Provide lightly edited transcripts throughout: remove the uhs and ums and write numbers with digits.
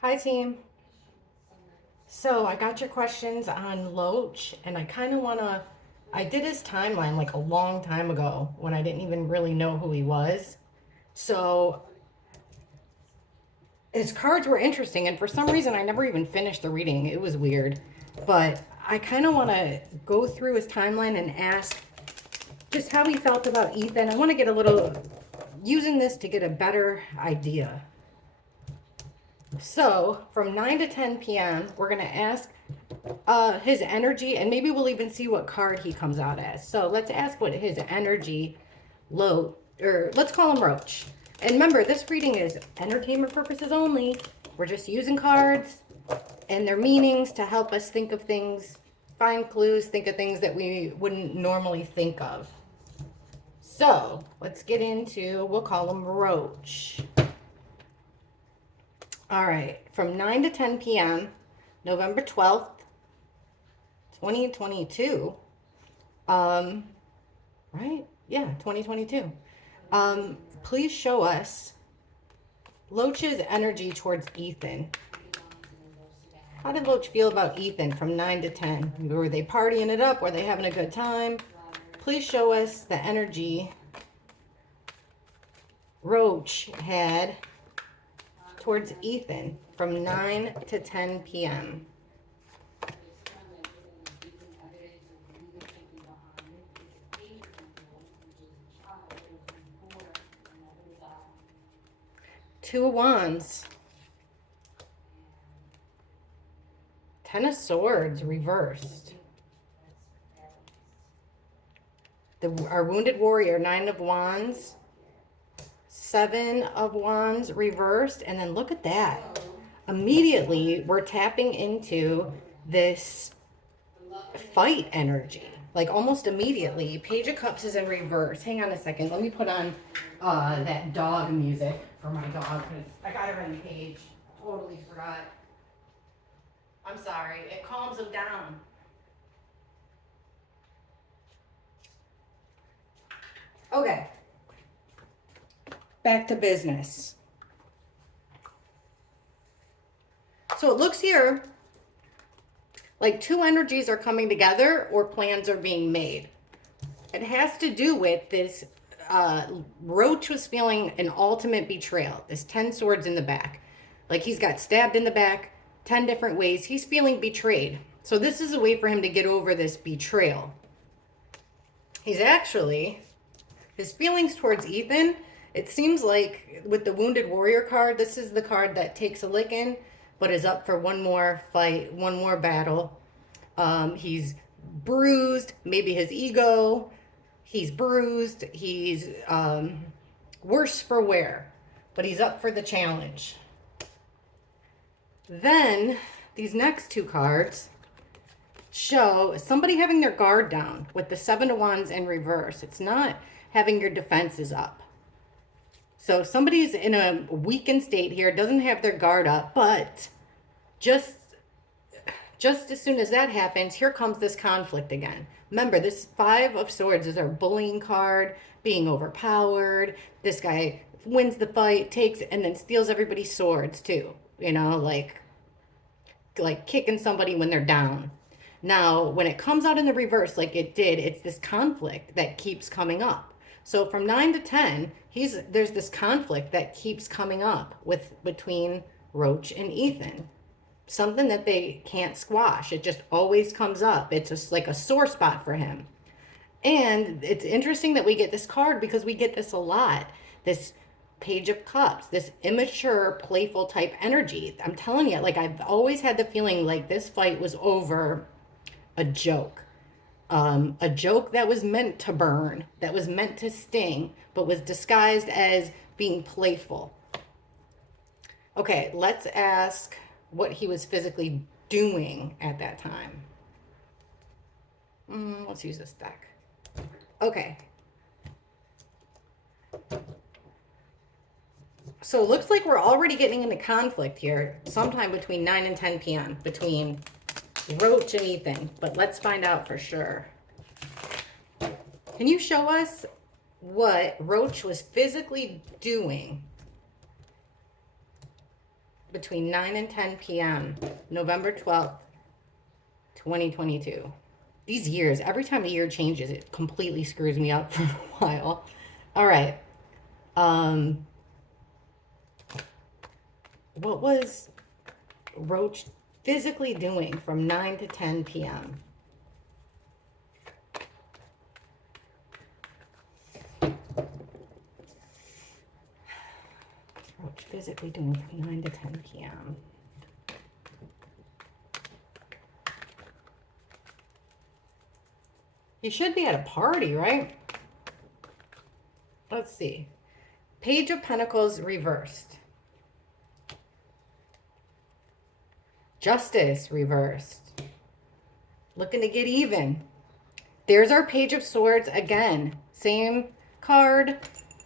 Hi, team. So I got your questions on Loach, and I kind of want to. I did his timeline like a long time ago when I didn't even really know who he was. So his cards were interesting, and for some reason, I never even finished the reading. It was weird. But I kind of want to go through his timeline and ask just how he felt about Ethan. I want to get a little, using this to get a better idea. So from 9 to 10 p.m., we're going to ask his energy, and maybe we'll even see what card he comes out as. So let's ask what his energy low, or let's call him Roach. And remember, this reading is entertainment purposes only. We're just using cards and their meanings to help us think of things, find clues, think of things that we wouldn't normally think of. So let's get into, we'll call him Roach. All right, from 9 to 10 p.m., November 12th, 2022. Um, right? Yeah, 2022. Please show us Loach's energy towards Ethan. How did Loach feel about Ethan from 9 to 10? Were they partying it up? Were they having a good time? Please show us the energy Roach had towards Ethan from 9 to 10 p.m. Two of Wands. Ten of Swords reversed. Our Wounded Warrior, Nine of Wands. Seven of Wands reversed. And then look at that. Immediately, we're tapping into this fight energy. Like almost immediately. Page of Cups is in reverse. Hang on a second. Let me put on that dog music for my dog, because I got her in the cage. Totally forgot. I'm sorry. It calms him down. Okay. Back to business. So it looks here like two energies are coming together or plans are being made. It has to do with this. Roach was feeling an ultimate betrayal. This 10 swords in the back. Like he's got stabbed in the back 10 different ways. He's feeling betrayed. So this is a way for him to get over this betrayal. He's actually, his feelings towards Ethan, it seems like with the Wounded Warrior card, this is the card that takes a licking but is up for one more fight, one more battle. He's bruised, maybe his ego. He's bruised. He's worse for wear, but he's up for the challenge. Then these next two cards show somebody having their guard down with the Seven of Wands in reverse. It's not having your defenses up. So somebody's in a weakened state here, doesn't have their guard up, but just as soon as that happens, here comes this conflict again. Remember, this Five of Swords is our bullying card, being overpowered. This guy wins the fight, takes and then steals everybody's swords too. You know, like kicking somebody when they're down. Now, when it comes out in the reverse, like it did, it's this conflict that keeps coming up. So from 9 to 10, there's this conflict that keeps coming up between Roach and Ethan. Something that they can't squash. It just always comes up. It's just like a sore spot for him. And it's interesting that we get this card because we get this a lot. This Page of Cups, this immature, playful type energy. I'm telling you, like I've always had the feeling like this fight was over a joke. A joke that was meant to burn, that was meant to sting, but was disguised as being playful. Okay, let's ask what he was physically doing at that time. Let's use this deck. Okay. So it looks like we're already getting into conflict here sometime between 9 and 10 p.m. between Roach and Ethan. But let's find out for sure. Can you show us what Roach was physically doing between 9 and 10 p.m., November 12th, 2022. These years, every time a year changes, it completely screws me up for a while. All right. What was Roach physically doing from 9 to 10 p.m.? Roach physically doing from 9 to 10 p.m. He should be at a party, right? Let's see. Page of Pentacles reversed. Justice reversed. Looking to get even. There's our Page of Swords again. Same card,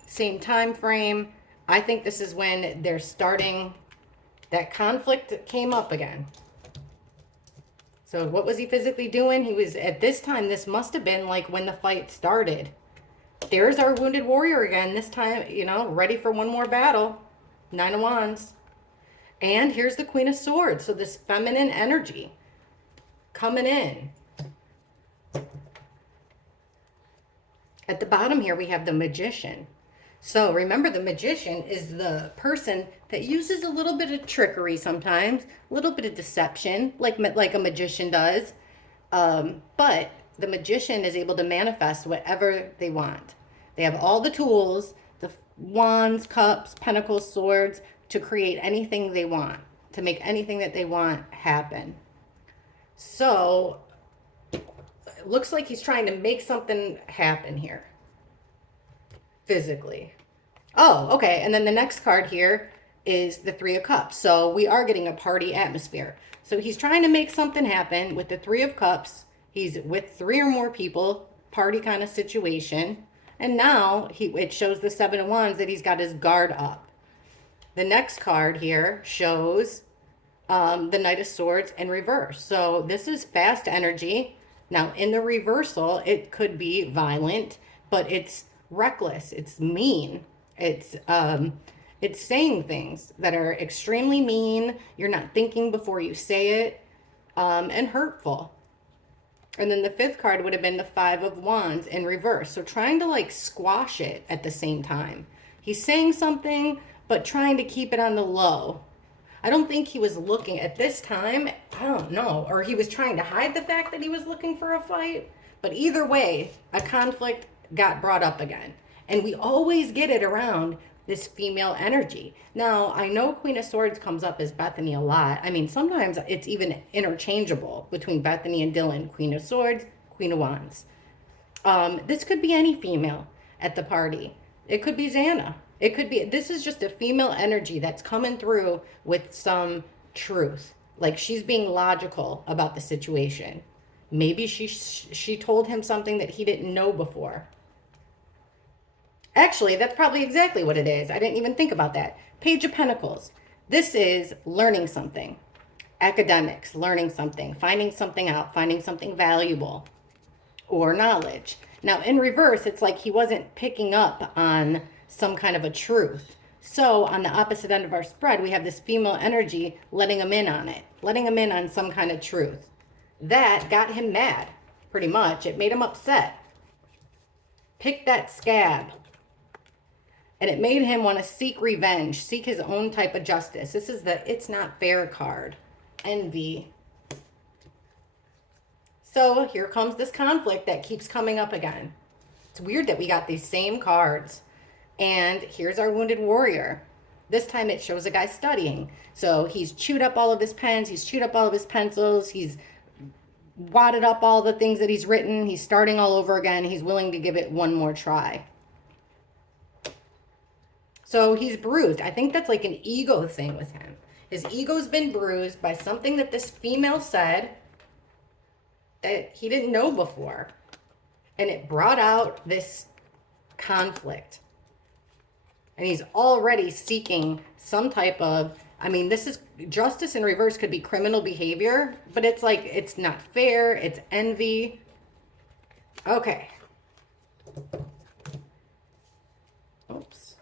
same time frame. I think this is when they're starting, that conflict came up again. So what was he physically doing? He was, at this time, this must have been like when the fight started. There's our Wounded Warrior again. This time, you know, ready for one more battle. 9 of Wands. And here's the Queen of Swords. So this feminine energy coming in. At the bottom here, we have the Magician. So remember, the Magician is the person that uses a little bit of trickery sometimes, a little bit of deception, like a magician does. But the Magician is able to manifest whatever they want. They have all the tools, the wands, cups, pentacles, swords, to create anything they want, to make anything that they want happen. So it looks like he's trying to make something happen here. Physically. Oh, okay. And then the next card here is the Three of Cups. So we are getting a party atmosphere. So he's trying to make something happen with the Three of Cups. He's with 3 or more people, party kind of situation. And now it shows the 7 of Wands that he's got his guard up. The next card here shows the Knight of Swords in reverse. So this is fast energy. Now in the reversal, it could be violent, but it's reckless. It's mean. It's saying things that are extremely mean. You're not thinking before you say it, and hurtful. And then the 5th card would have been the 5 of Wands in reverse. So trying to like squash it at the same time. He's saying something, but trying to keep it on the low. I don't think he was looking at this time. I don't know. Or he was trying to hide the fact that he was looking for a fight. But either way, a conflict got brought up again. And we always get it around this female energy. Now, I know Queen of Swords comes up as Bethany a lot. I mean, sometimes it's even interchangeable between Bethany and Dylan. Queen of Swords, Queen of Wands. This could be any female at the party. It could be Xana. It could be, this is just a female energy that's coming through with some truth. Like she's being logical about the situation. Maybe she told him something that he didn't know before. Actually, that's probably exactly what it is. I didn't even think about that. Page of Pentacles. This is learning something. Academics, learning something, finding something out, finding something valuable, or knowledge. Now, in reverse, it's like he wasn't picking up on some kind of a truth. So on the opposite end of our spread, we have this female energy letting him in on it, letting him in on some kind of truth. That got him mad, pretty much. It made him upset. Pick that scab. And it made him want to seek revenge, seek his own type of justice. This is the it's not fair card. Envy. So here comes this conflict that keeps coming up again. It's weird that we got these same cards. And here's our Wounded Warrior. This time it shows a guy studying. So he's chewed up all of his pens. He's chewed up all of his pencils. He's wadded up all the things that he's written. He's starting all over again. He's willing to give it one more try. So he's bruised. I think that's like an ego thing with him. His ego's been bruised by something that this female said that he didn't know before. And it brought out this conflict. And he's already seeking some type of, I mean, this is justice in reverse could be criminal behavior, but it's like, it's not fair. It's envy. Okay. Oops.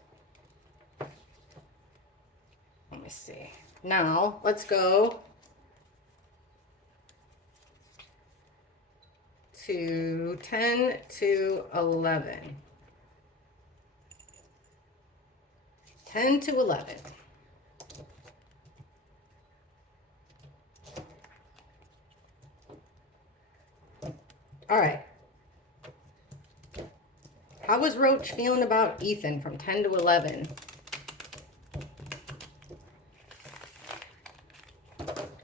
Let me see. Now, let's go to 10 to 11. 10 to 11. All right. How was Roach feeling about Ethan from 10 to 11?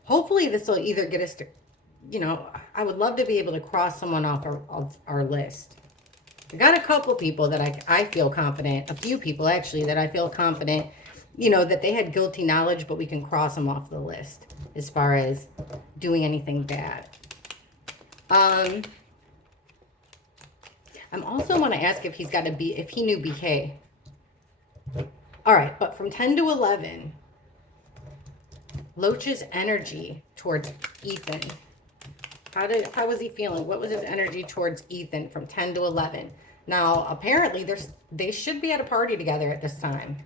Hopefully this will either get us to, you know, I would love to be able to cross someone off our list. I got a couple people that I feel confident, a few people actually that I feel confident, you know, that they had guilty knowledge, but we can cross them off the list as far as doing anything bad. I'm also want to ask if he's got to be, if he knew BK. All right, but from 10 to 11, Loach's energy towards Ethan. How was he feeling? What was his energy towards Ethan from 10 to 11? Now, apparently, they should be at a party together at this time.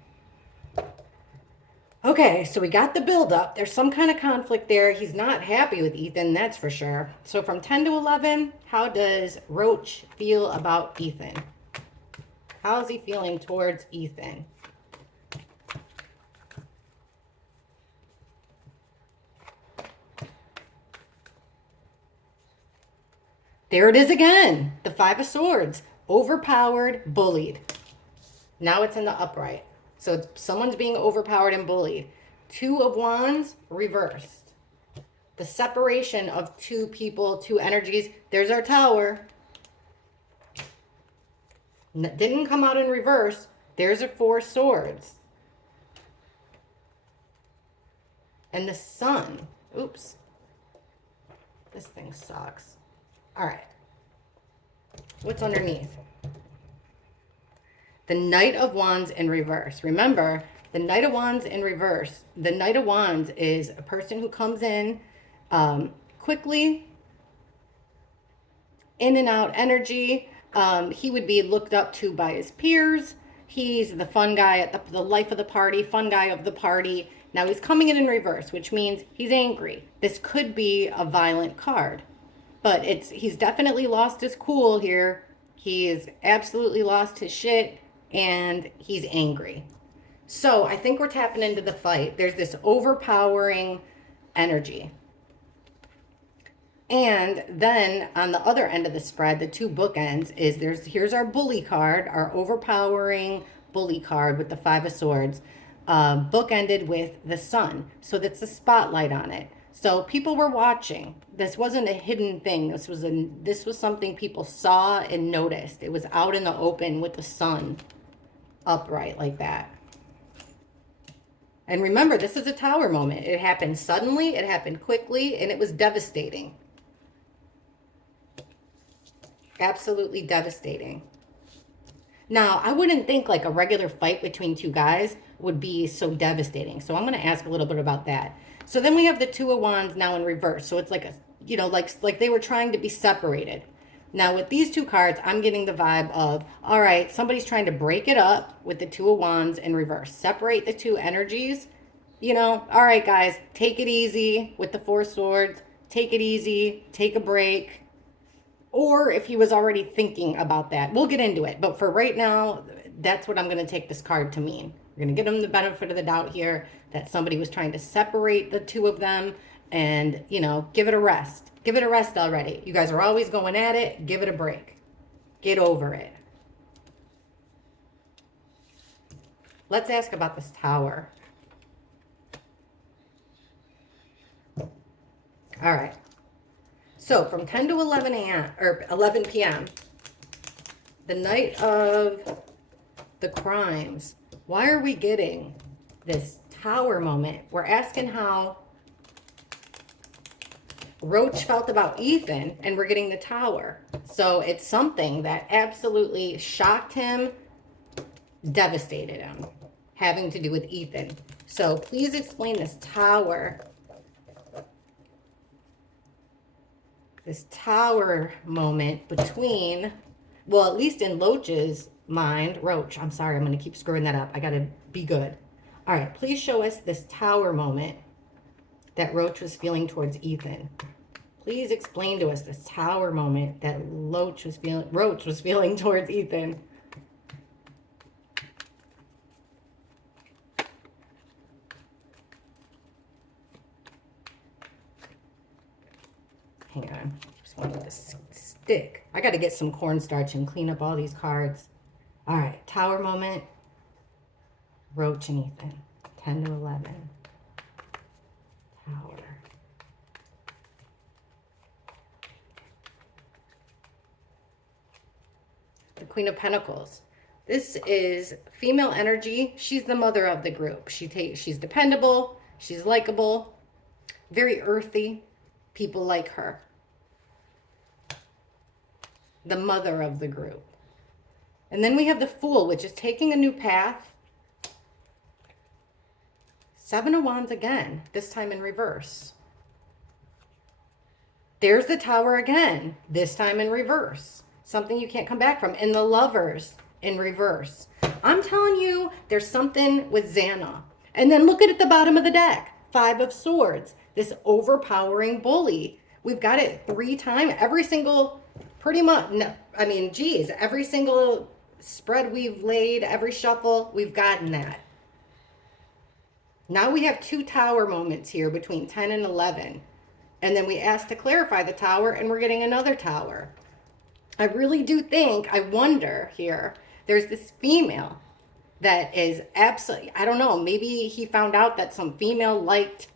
Okay, so we got the buildup. There's some kind of conflict there. He's not happy with Ethan, that's for sure. So from 10 to 11, how does Roach feel about Ethan? How's he feeling towards Ethan? There it is again. The Five of Swords. Overpowered, bullied. Now it's in the upright. So someone's being overpowered and bullied. Two of Wands, reversed. The separation of two people, two energies. There's our Tower. Didn't come out in reverse. There's a Four Swords. And the Sun. Oops. This thing sucks. All right. What's underneath? The Knight of Wands in reverse. Remember, the Knight of Wands in reverse. The Knight of Wands is a person who comes in quickly, in and out energy. He would be looked up to by his peers. He's the fun guy at the life of the party, fun guy of the party. Now he's coming in reverse, which means he's angry. This could be a violent card. But he's definitely lost his cool here. He's absolutely lost his shit, and he's angry. So I think we're tapping into the fight. There's this overpowering energy. And then on the other end of the spread, the two bookends is here's our bully card, our overpowering bully card with the Five of Swords, bookended with the Sun. So that's a spotlight on it. So people were watching. This wasn't a hidden thing. This was something people saw and noticed. It was out in the open with the Sun upright like that. And remember, this is a Tower moment. It happened suddenly, it happened quickly, and it was devastating. Absolutely devastating. Now, I wouldn't think like a regular fight between two guys would be so devastating. So I'm going to ask a little bit about that. So then we have the Two of Wands now in reverse. So it's like a, you know, like they were trying to be separated. Now with these two cards, I'm getting the vibe of, all right, somebody's trying to break it up with the Two of Wands in reverse. Separate the two energies. You know, all right, guys, take it easy with the Four Swords. Take it easy. Take a break. Or if he was already thinking about that. We'll get into it. But for right now, that's what I'm going to take this card to mean. We're going to give him the benefit of the doubt here that somebody was trying to separate the two of them and, you know, give it a rest. Give it a rest already. You guys are always going at it. Give it a break. Get over it. Let's ask about this Tower. All right. So from 10 to 11 a.m. or 11 p.m., the night of the crimes. Why are we getting this Tower moment? We're asking how Roach felt about Ethan, and we're getting the Tower. So it's something that absolutely shocked him, devastated him, having to do with Ethan. So please explain this Tower. This Tower moment between, well, at least in Loach's mind, Roach, I'm sorry, I'm going to keep screwing that up. I got to be good. All right, please show us this tower moment that Roach was feeling towards Ethan. Please explain to us this tower moment that Roach was feeling towards Ethan. Hang on, just wanted this stick. I got to get some cornstarch and clean up all these cards. All right, tower moment, Roach and Ethan, 10 to 11. Tower. The Queen of Pentacles. This is female energy. She's the mother of the group. She's dependable. She's likable. Very earthy. People like her. The mother of the group. And then we have the Fool, which is taking a new path. 7 of Wands again, this time in reverse. There's the Tower again, this time in reverse. Something you can't come back from. And the Lovers in reverse. I'm telling you, there's something with Xana. And then look at the bottom of the deck. 5 of Swords. This overpowering bully. We've got it 3 times. Every single, pretty much, no, I mean, geez, every single spread we've laid, every shuffle, we've gotten that. Now we have 2 tower moments here between 10 and 11. And then we asked to clarify the tower, and we're getting another tower. I really do think, I wonder here, there's this female that is absolutely, I don't know, maybe he found out that some female liked,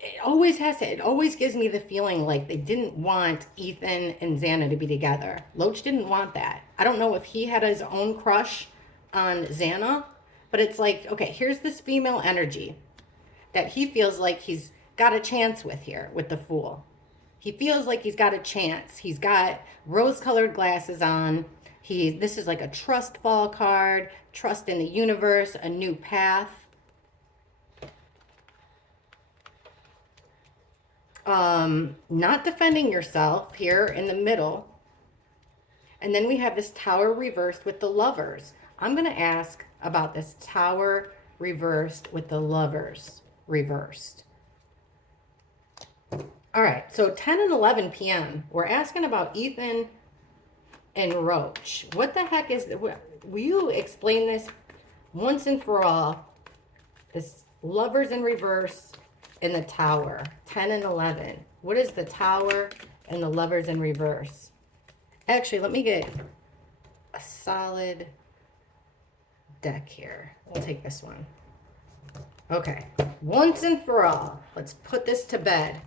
it always gives me the feeling like they didn't want Ethan and Xana to be together. Loach didn't want that. I don't know if he had his own crush on Xana, but it's like, okay, here's this female energy that he feels like he's got a chance with here, with the Fool. He feels like he's got a chance. He's got rose-colored glasses on. This is like a trust fall card, trust in the universe, a new path. Not defending yourself here in the middle. And then we have this Tower reversed with the Lovers. I'm going to ask about this Tower reversed with the Lovers reversed. All right, so 10 and 11 p.m. We're asking about Ethan and Roach. What the heck is, will you explain this once and for all? This Lovers in reverse in the Tower, 10 and 11. What is the Tower and the Lovers in reverse? Actually, let me get a solid deck here. We'll take this one. Okay, once and for all, let's put this to bed.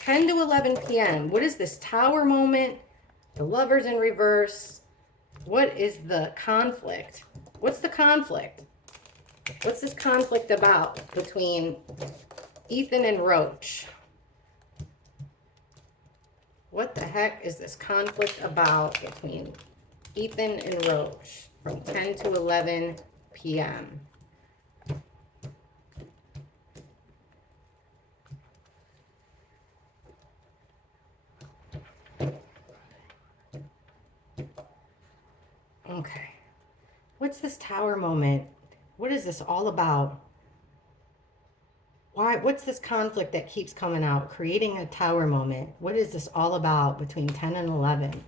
10 to 11 p.m. What is this Tower moment? The Lovers in reverse. What is the conflict? What's the conflict? What's this conflict about between Ethan and Roach? What the heck is this conflict about between Ethan and Roach from 10 to 11 p.m.? Okay. What's this Tower moment? What is this all about? What's this conflict that keeps coming out? Creating a Tower moment. What is this all about between 10 and 11?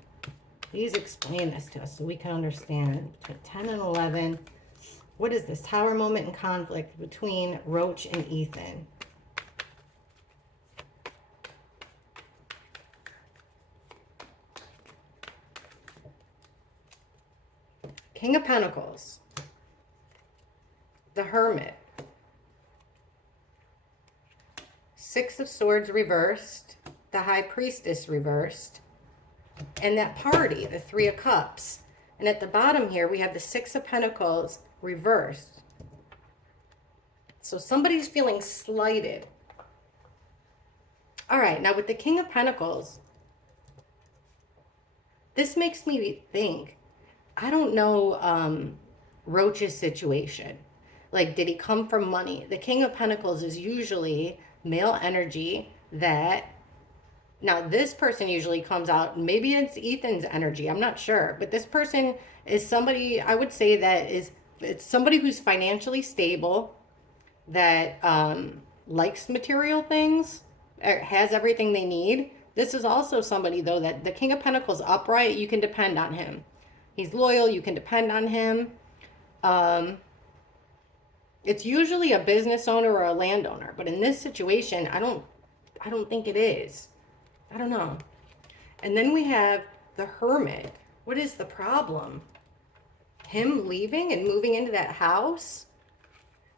Please explain this to us so we can understand. Between 10 and 11, what is this Tower moment and conflict between Roach and Ethan? King of Pentacles. The Hermit. 6 of Swords reversed. The High Priestess reversed. And that party, the 3 of Cups. And at the bottom here, we have the 6 of Pentacles reversed. So somebody's feeling slighted. All right, now with the King of Pentacles, this makes me think, I don't know Roach's situation. Like, did he come from money? The King of Pentacles is usually male energy that Now, this person usually comes out, maybe it's Ethan's energy, I'm not sure, but this person is somebody, I would say that it's somebody who's financially stable, that likes material things, has everything they need. This is also somebody, though, that the King of Pentacles upright, you can depend on him. He's loyal, you can depend on him. It's usually a business owner or a landowner, but in this situation, I don't think it is. I don't know. And then we have the Hermit. What is the problem? Him leaving and moving into that house?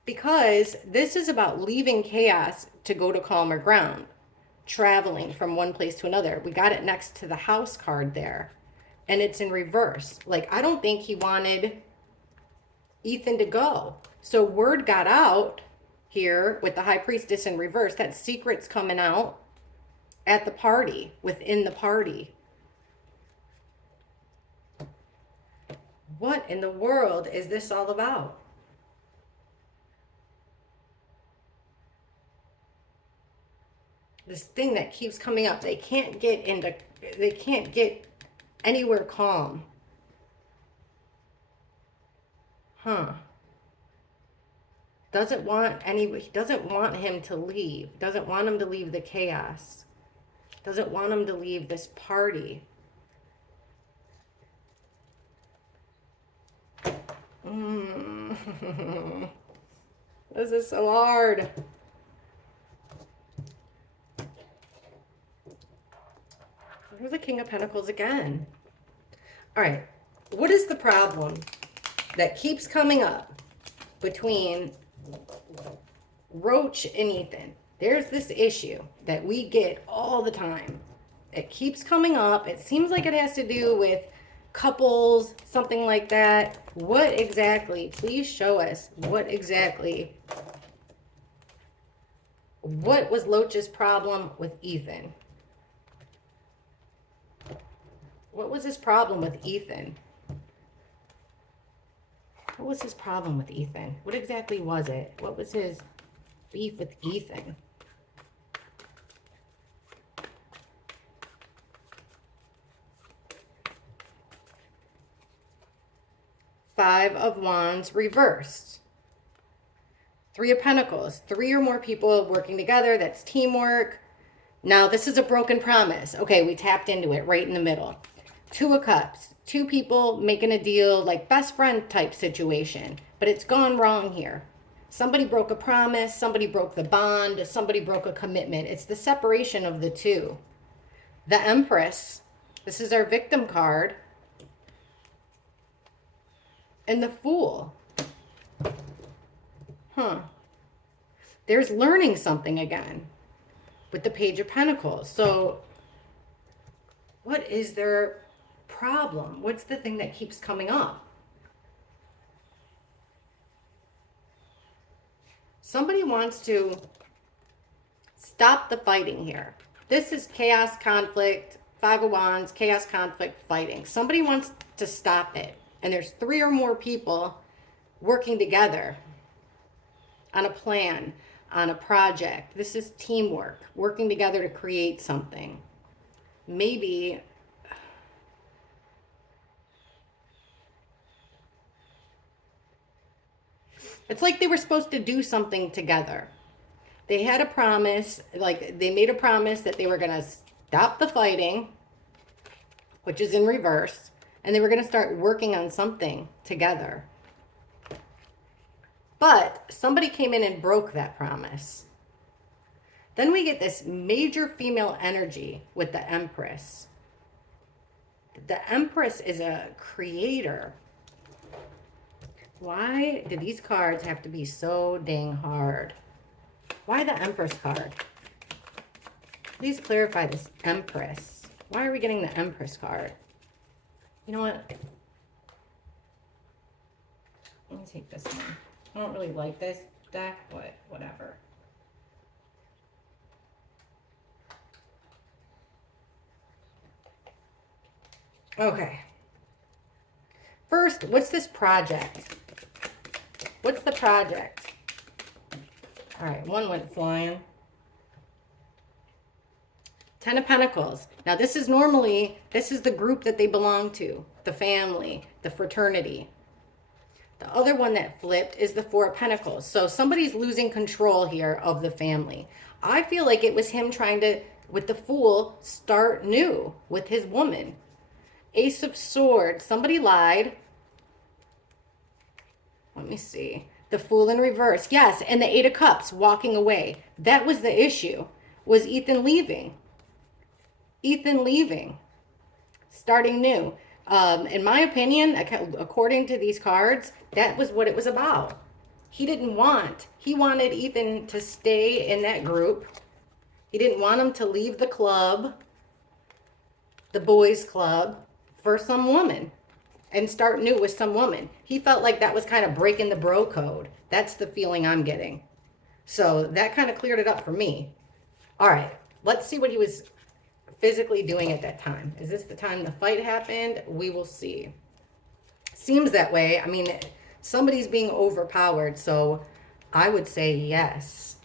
Because this is about leaving chaos to go to calmer ground, traveling from one place to another. We got it next to the house card there, and it's in reverse. Like, I don't think he wanted Ethan to go. So word got out here with the High Priestess in reverse that secret's coming out at the party, within the party. What in the world is this all about? This thing that keeps coming up. They can't get anywhere calm. Huh. He doesn't want him to leave. Doesn't want him to leave the chaos. Doesn't want him to leave this party. This is so hard. Here's the King of Pentacles again. All right. What is the problem that keeps coming up between Roach and Ethan? There's this issue that we get all the time. It keeps coming up. It seems like it has to do with couples, something like that. What exactly? Please show us what exactly. What was Loach's problem with Ethan? What was his problem with Ethan? What was his problem with Ethan? What exactly was it? What was his beef with Ethan? Five of Wands reversed. Three of Pentacles. Three or more people working together. That's teamwork. Now, this is a broken promise. Okay, we tapped into it right in the middle. Two of Cups. Two people making a deal, like best friend type situation. But it's gone wrong here. Somebody broke a promise. Somebody broke the bond. Somebody broke a commitment. It's the separation of the two. The Empress. This is our victim card. And the Fool. Huh. There's learning something again with the Page of Pentacles. So what is their problem? What's the thing that keeps coming up? Somebody wants to stop the fighting here. This is chaos, conflict, Five of Wands, chaos, conflict, fighting. Somebody wants to stop it. And there's three or more people working together on a plan, on a project. This is teamwork, working together to create something. Maybe it's like they were supposed to do something together. They had a promise, like they made a promise that they were going to stop the fighting, which is in reverse, and they were going to start working on something together. But somebody came in and broke that promise. Then we get this major female energy with the Empress. The Empress is a creator. Why do these cards have to be so dang hard? Why the Empress card? Please clarify this Empress. Why are we getting the Empress card? You know what? Let me take this one. I don't really like this deck, but whatever. Okay. First, what's this project? What's the project? All right, one went flying. Ten of Pentacles. Now this is normally, this is the group that they belong to, the family, the fraternity. The other one that flipped is the Four of Pentacles. So somebody's losing control here of the family. I feel like it was him trying to, with the Fool, start new with his woman. Ace of Swords. Somebody lied. Let me see. The Fool in reverse. Yes, and the Eight of Cups, walking away. That was the issue, was Ethan leaving. Ethan leaving. Starting new. In my opinion, according to these cards, that was what it was about. He wanted Ethan to stay in that group. He didn't want him to leave the club, the boys club, for some woman and start new with some woman. He felt like that was kind of breaking the bro code. That's the feeling I'm getting. So that kind of cleared it up for me. All right, let's see what he was physically doing at that time. Is this the time the fight happened? We will see. Seems that way. I mean, somebody's being overpowered, so I would say yes.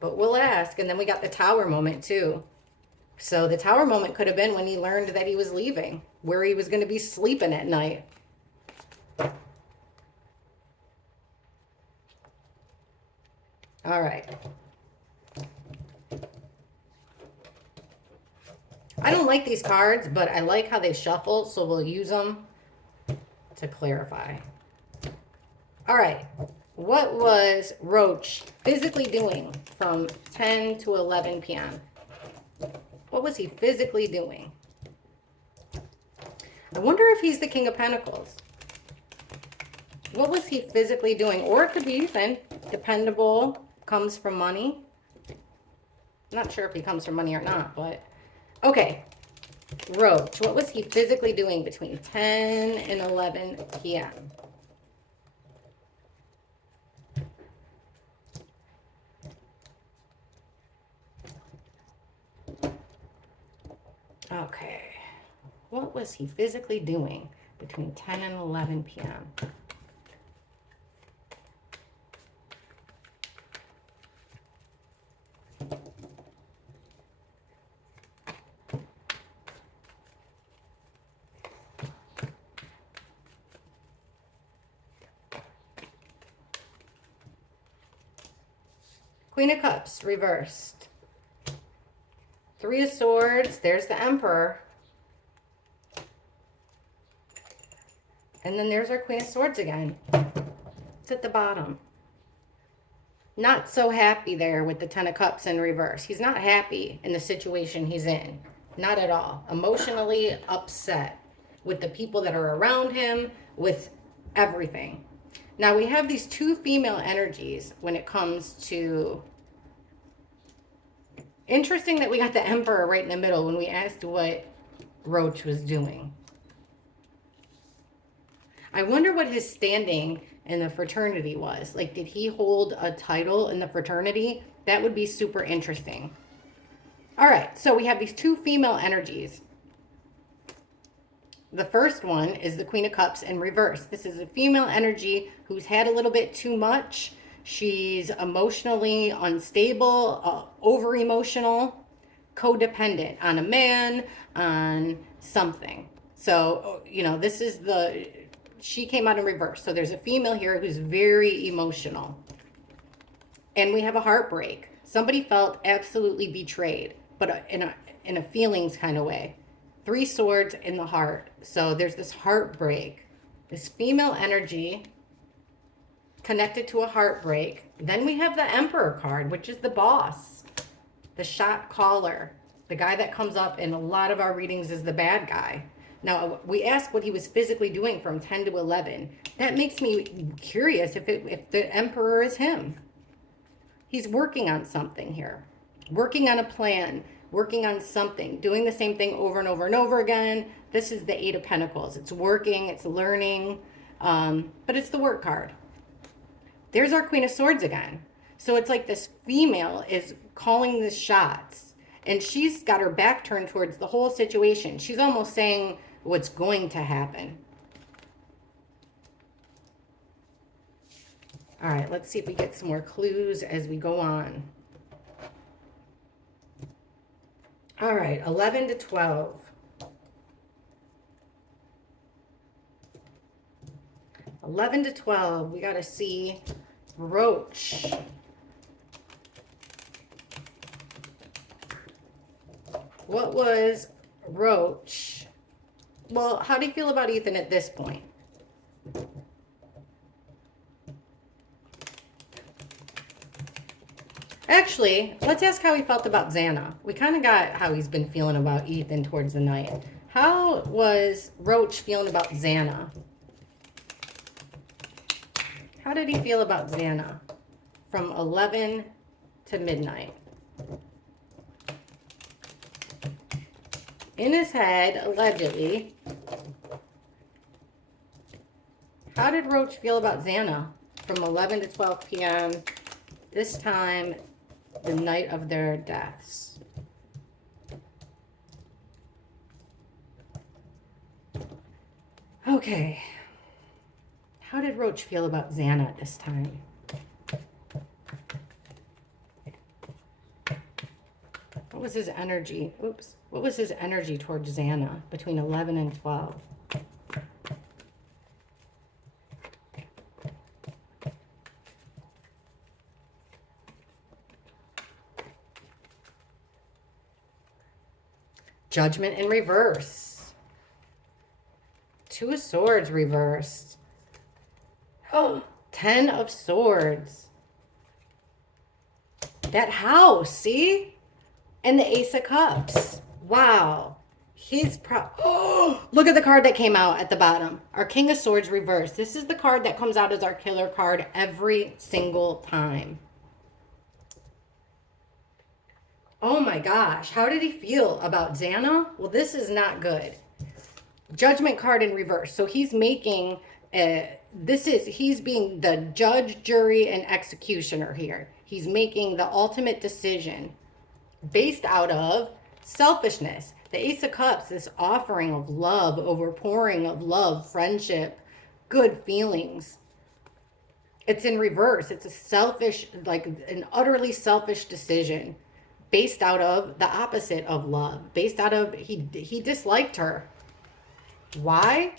But we'll ask. And then we got the Tower moment too. So the Tower moment could have been when he learned that he was leaving, where he was going to be sleeping at night. All right. I don't like these cards, but I like how they shuffle, so we'll use them to clarify. All right. What was Roach physically doing from 10 to 11 p.m.? What was he physically doing? I wonder if he's the King of Pentacles. What was he physically doing? Or it could be Ethan. Dependable, comes from money. I'm not sure if he comes from money or not, but... Okay, Roach, what was he physically doing between 10 and 11 p.m.? Okay, what was he physically doing between 10 and 11 p.m.? Queen of Cups, reversed. Three of Swords, there's the Emperor. And then there's our Queen of Swords again. It's at the bottom. Not so happy there with the Ten of Cups in reverse. He's not happy in the situation he's in. Not at all. Emotionally upset with the people that are around him, with everything. Now we have these two female energies when it comes to... Interesting that we got the Emperor right in the middle when we asked what Roach was doing. I wonder what his standing in the fraternity was. Like, did he hold a title in the fraternity? That would be super interesting. All right, so we have these two female energies. The first one is the Queen of Cups in reverse. This is a female energy who's had a little bit too much. She's emotionally unstable, over-emotional, codependent on a man, on something. So, you know, this is the... She came out in reverse. So there's a female here who's very emotional. And we have a heartbreak. Somebody felt absolutely betrayed, but in a feelings kind of way. Three Swords in the heart. So there's this heartbreak, this female energy connected to a heartbreak. Then we have the Emperor card, which is the boss, the shot caller, the guy that comes up in a lot of our readings is the bad guy. Now, we asked what he was physically doing from 10 to 11. That makes me curious if the Emperor is him. He's working on something here, working on a plan, working on something, doing the same thing over and over and over again. This is the Eight of Pentacles. It's working, it's learning, but it's the work card. There's our Queen of Swords again. So it's like this female is calling the shots, and she's got her back turned towards the whole situation. She's almost saying what's going to happen. All right, let's see if we get some more clues as we go on. All right, 11 to 12. 11 to 12, we got to see Roach. What was Roach? Well, how do you feel about Ethan at this point? Actually, let's ask how he felt about Xana. We kind of got how he's been feeling about Ethan towards the night. How was Roach feeling about Xana? How did he feel about Xana from 11 to midnight? In his head, allegedly, how did Roach feel about Xana from 11 to 12 p.m. this time, the night of their deaths? Okay. How did Roach feel about Xana at this time? What was his energy? Oops. What was his energy towards Xana between 11 and 12? Judgment in reverse. Two of Swords reversed. Oh, 10 of Swords. That house, see? And the Ace of Cups. Wow. Oh, look at the card that came out at the bottom. Our King of Swords reversed. This is the card that comes out as our killer card every single time. Oh my gosh. How did he feel about Xana? Well, this is not good. Judgment card in reverse. So he's making... he's being the judge, jury, and executioner here. He's making the ultimate decision based out of selfishness. The Ace of Cups, this offering of love, overpouring of love, friendship, good feelings. It's in reverse. It's a selfish, like an utterly selfish decision based out of the opposite of love. Based out of, he disliked her. Why?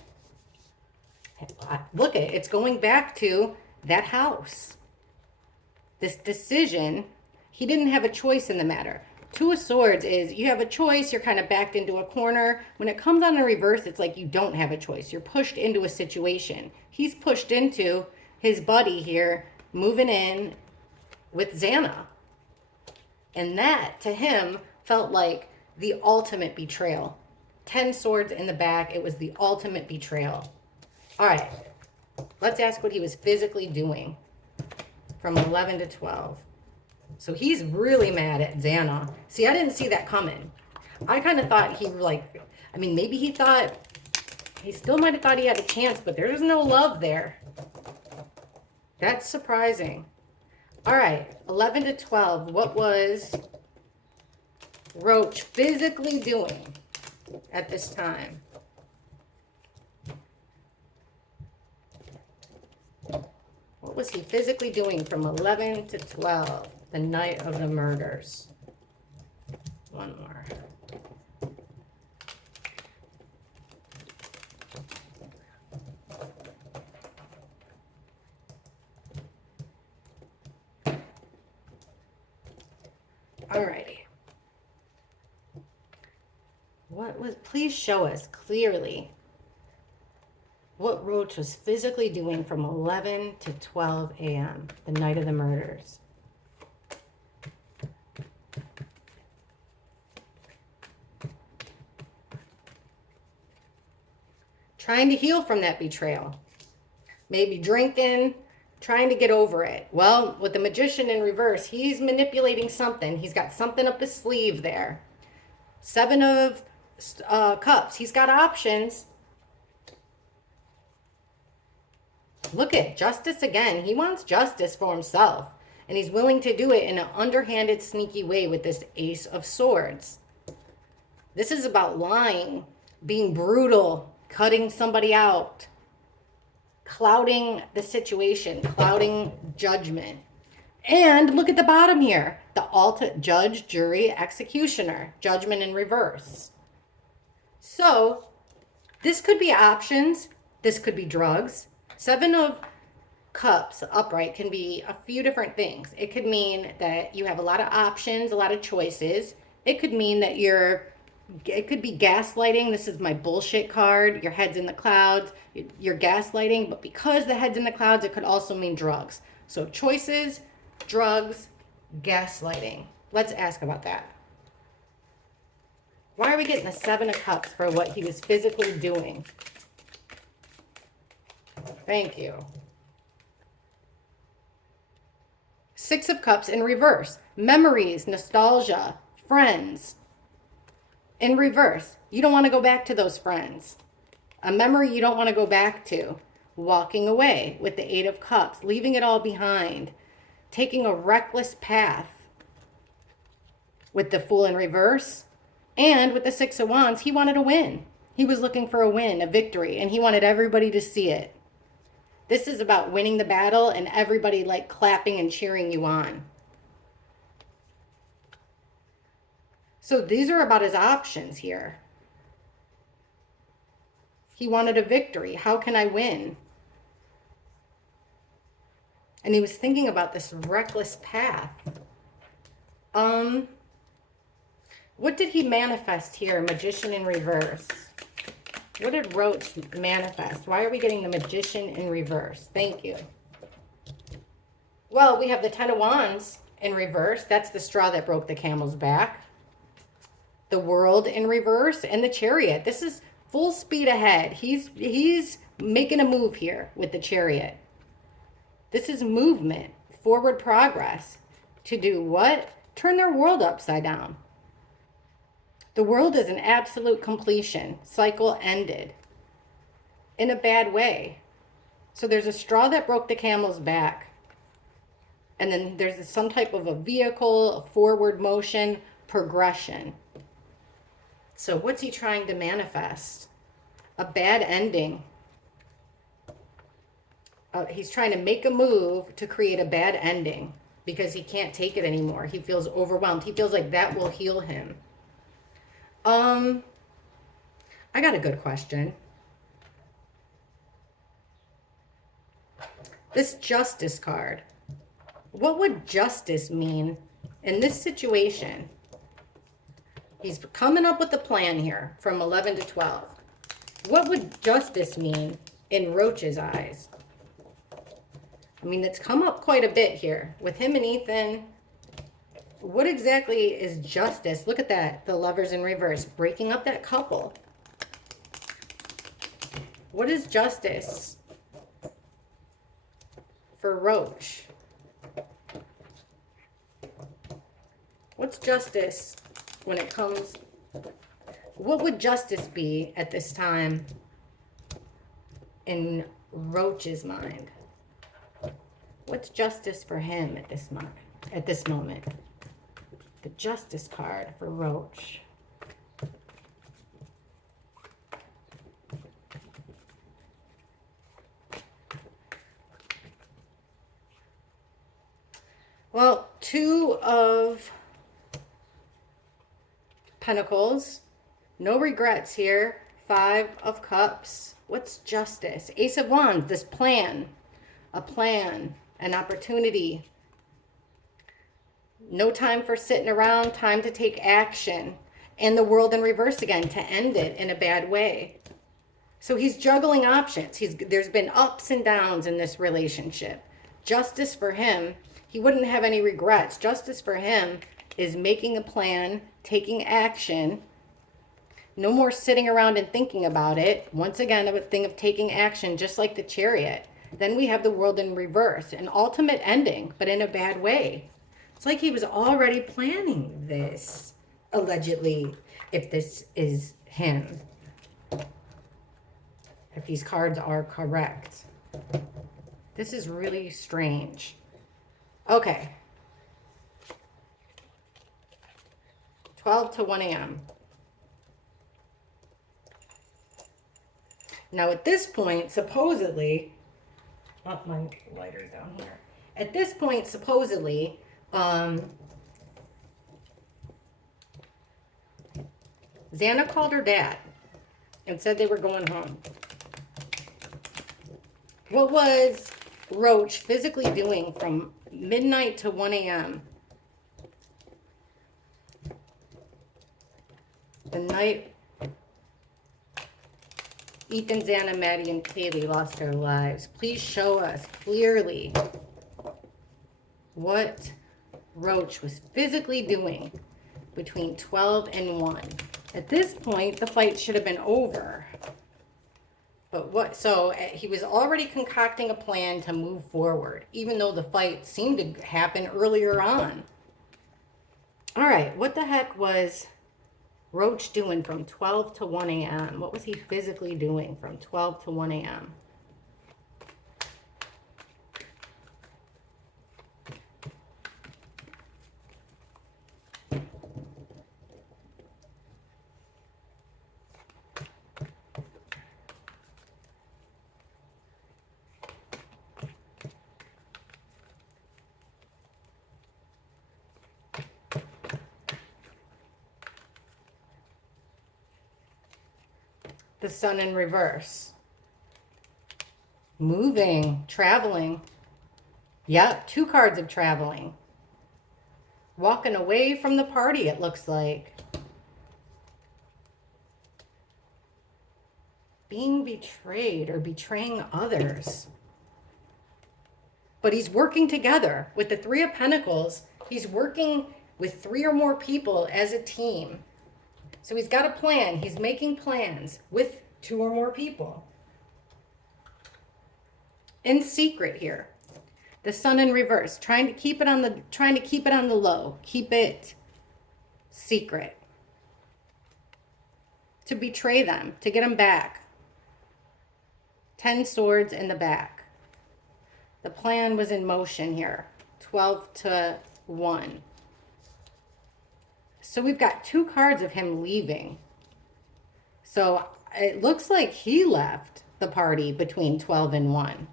Look at it. It's going back to that house. This decision, he didn't have a choice in the matter. Two of Swords is you have a choice. You're kind of backed into a corner. When it comes on in reverse, it's like you don't have a choice. You're pushed into a situation. He's pushed into his buddy here, moving in with Xana. And that, to him, felt like the ultimate betrayal. 10 swords in the back. It was the ultimate betrayal. All right. Let's ask what he was physically doing from 11 to 12. So he's really mad at Xana. See, I didn't see that coming. I kind of thought maybe he thought, he still might have thought he had a chance, but there's no love there. That's surprising. All right, 11 to 12. What was Roach physically doing at this time? What was he physically doing from 11 to 12, the night of the murders? One more. Alrighty. Please show us clearly what Roach was physically doing from 11 to 12 a.m., the night of the murders. Trying to heal from that betrayal. Maybe drinking, trying to get over it. Well, with the Magician in reverse, he's manipulating something. He's got something up his sleeve there. 7 of Cups. He's got options. Look at justice again. He wants justice for himself. And he's willing to do it in an underhanded, sneaky way with this Ace of Swords. This is about lying, being brutal, cutting somebody out, clouding the situation, clouding judgment. And look at the bottom here. The judge, jury, executioner, judgment in reverse. So this could be options. This could be drugs. Seven of Cups upright can be a few different things. It could mean that you have a lot of options, a lot of choices. It could mean that it could be gaslighting. This is my bullshit card. Your head's in the clouds. You're gaslighting, but because the head's in the clouds, it could also mean drugs. So choices, drugs, gaslighting. Let's ask about that. Why are we getting the Seven of Cups for what he was physically doing? Thank you. Six of Cups in reverse. Memories, nostalgia, friends. In reverse. You don't want to go back to those friends. A memory you don't want to go back to. Walking away with the Eight of Cups. Leaving it all behind. Taking a reckless path with the Fool in reverse. And with the Six of Wands, he wanted a win. He was looking for a win, a victory, and he wanted everybody to see it. This is about winning the battle and everybody like clapping and cheering you on. So these are about his options here. He wanted a victory. How can I win? And he was thinking about this reckless path. What did he manifest here? Magician in reverse. What did Roach manifest? Why are we getting the Magician in reverse? Thank you. Well, we have the Ten of Wands in reverse. That's the straw that broke the camel's back. The World in reverse and the Chariot. This is full speed ahead. He's making a move here with the Chariot. This is movement, forward progress. To do what? Turn their world upside down. The world is an absolute completion. Cycle ended. In a bad way. So there's a straw that broke the camel's back. And then there's some type of a vehicle, a forward motion, progression. So what's he trying to manifest? A bad ending. He's trying to make a move to create a bad ending because he can't take it anymore. He feels overwhelmed. He feels like that will heal him. I got a good question. This Justice card. What would justice mean in this situation? He's coming up with a plan here from 11 to 12. What would justice mean in Roach's eyes? I mean, it's come up quite a bit here with him and Ethan. What exactly is justice? Look at that. The Lovers in reverse. Breaking up that couple. What is justice for Roach? What's justice when it comes? What would justice be at this time in Roach's mind? What's justice for him at this moment? The Justice card for Roach. Well, Two of Pentacles. No regrets here. Five of Cups. What's justice? Ace of Wands. This plan. A plan. An opportunity. No time for sitting around, time to take action. And the World in reverse again, to end it in a bad way. So he's juggling options. There's been ups and downs in this relationship. Justice for him, he wouldn't have any regrets. Justice for him is making a plan, taking action. No more sitting around and thinking about it. Once again, a thing of taking action, just like the Chariot. Then we have the World in reverse, an ultimate ending, but in a bad way. It's like he was already planning this, allegedly, if this is him. If these cards are correct. This is really strange. Okay. 12 to 1 a.m. Now at this point, supposedly, oh, my lighter's down here. At this point, supposedly, Xana called her dad and said they were going home. What was Roach physically doing from midnight to 1 a.m.? The night Ethan, Xana, Maddie, and Kaylee lost their lives. Please show us clearly what Roach was physically doing between 12 and 1. At this point, the fight should have been over. But what, so he was already concocting a plan to move forward, even though the fight seemed to happen earlier on. All right, what the heck was Roach doing from 12 to 1 a.m.? What was he physically doing from 12 to 1 a.m.? The sun in reverse. Moving, traveling. Yep, 2 cards of traveling. Walking away from the party, it looks like. Being betrayed or betraying others. But he's working together with the 3 of Pentacles. He's working with 3 or more people as a team. So he's got a plan. He's making plans with 2 or more people. In secret here. The sun in reverse, trying to keep it on the low. Keep it secret. To betray them, to get them back. 10 swords in the back. The plan was in motion here. 12 to 1. So we've got 2 cards of him leaving. So it looks like he left the party between 12 and 1.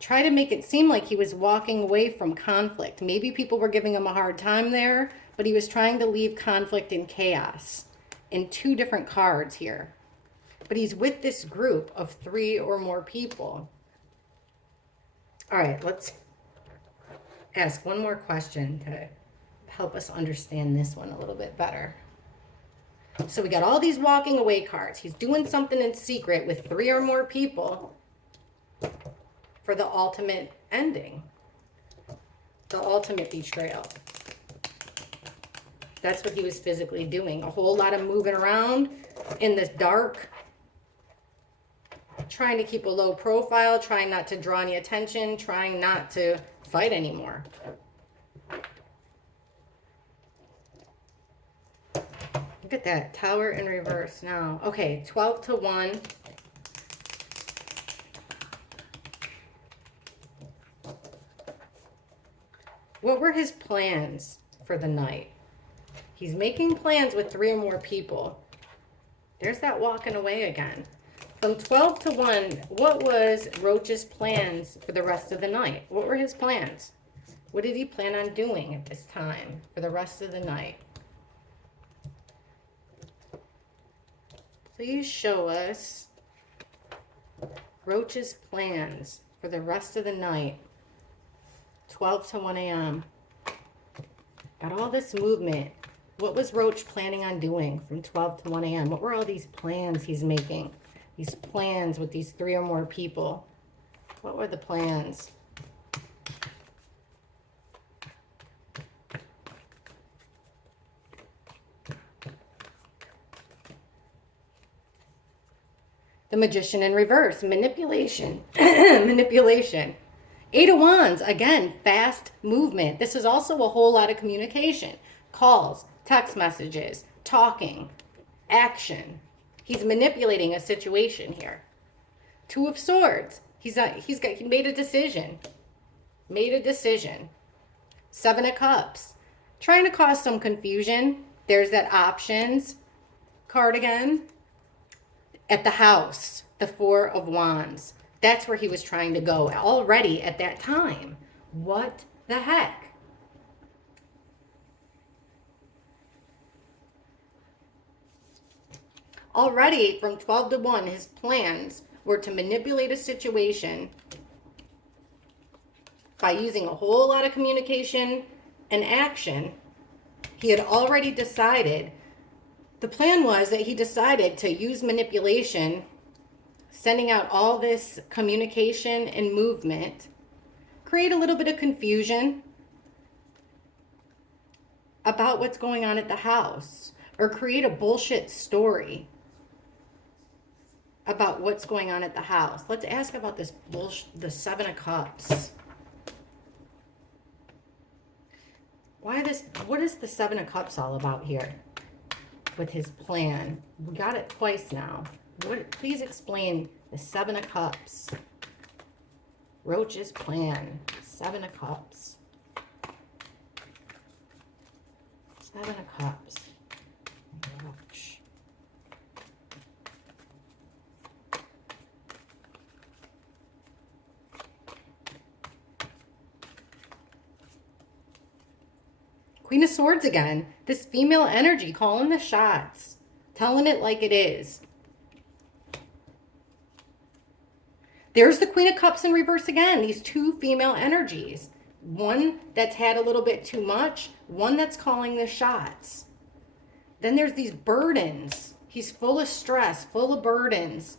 Try to make it seem like he was walking away from conflict. Maybe people were giving him a hard time there, but he was trying to leave conflict and chaos in 2 different cards here. But he's with this group of 3 or more people. All right, let's ask one more question to help us understand this one a little bit better. So we got all these walking away cards. He's doing something in secret with 3 or more people for the ultimate ending. The ultimate betrayal. That's what he was physically doing. A whole lot of moving around in this dark. Trying to keep a low profile. Trying not to draw any attention. Trying not to fight anymore. Look at that. Tower in reverse now. Okay, 12 to 1. What were his plans for the night? He's making plans with 3 or more people. There's that walking away again. From 12 to 1, what was Roach's plans for the rest of the night? What were his plans? What did he plan on doing at this time for the rest of the night? Please show us Roach's plans for the rest of the night. 12 to 1 a.m. Got all this movement. What was Roach planning on doing from 12 to 1 a.m.? What were all these plans he's making? These plans with these 3 or more people. What were the plans? The Magician in reverse. Manipulation. Manipulation. 8 of Wands. Again, fast movement. This is also a whole lot of communication. Calls, text messages, talking, action. He's manipulating a situation here. 2 of Swords. He made a decision. Made a decision. 7 of Cups. Trying to cause some confusion. There's that options card again. At the house, the 4 of Wands. That's where he was trying to go already at that time. What the heck? Already from 12 to 1, his plans were to manipulate a situation by using a whole lot of communication and action. He had already decided. The plan was that he decided to use manipulation, sending out all this communication and movement, create a little bit of confusion about what's going on at the house, or create a bullshit story about what's going on at the house. Let's ask about this bullshit, the Seven of Cups. What is the Seven of Cups all about here with his plan? We got it twice now. Please explain the Seven of Cups. Roach's plan. Seven of Cups. Seven of Cups. Roach. Queen of Swords again. This female energy calling the shots. Telling it like it is. There's the Queen of Cups in reverse again. These two female energies. One that's had a little bit too much. One that's calling the shots. Then there's these burdens. He's full of stress, full of burdens.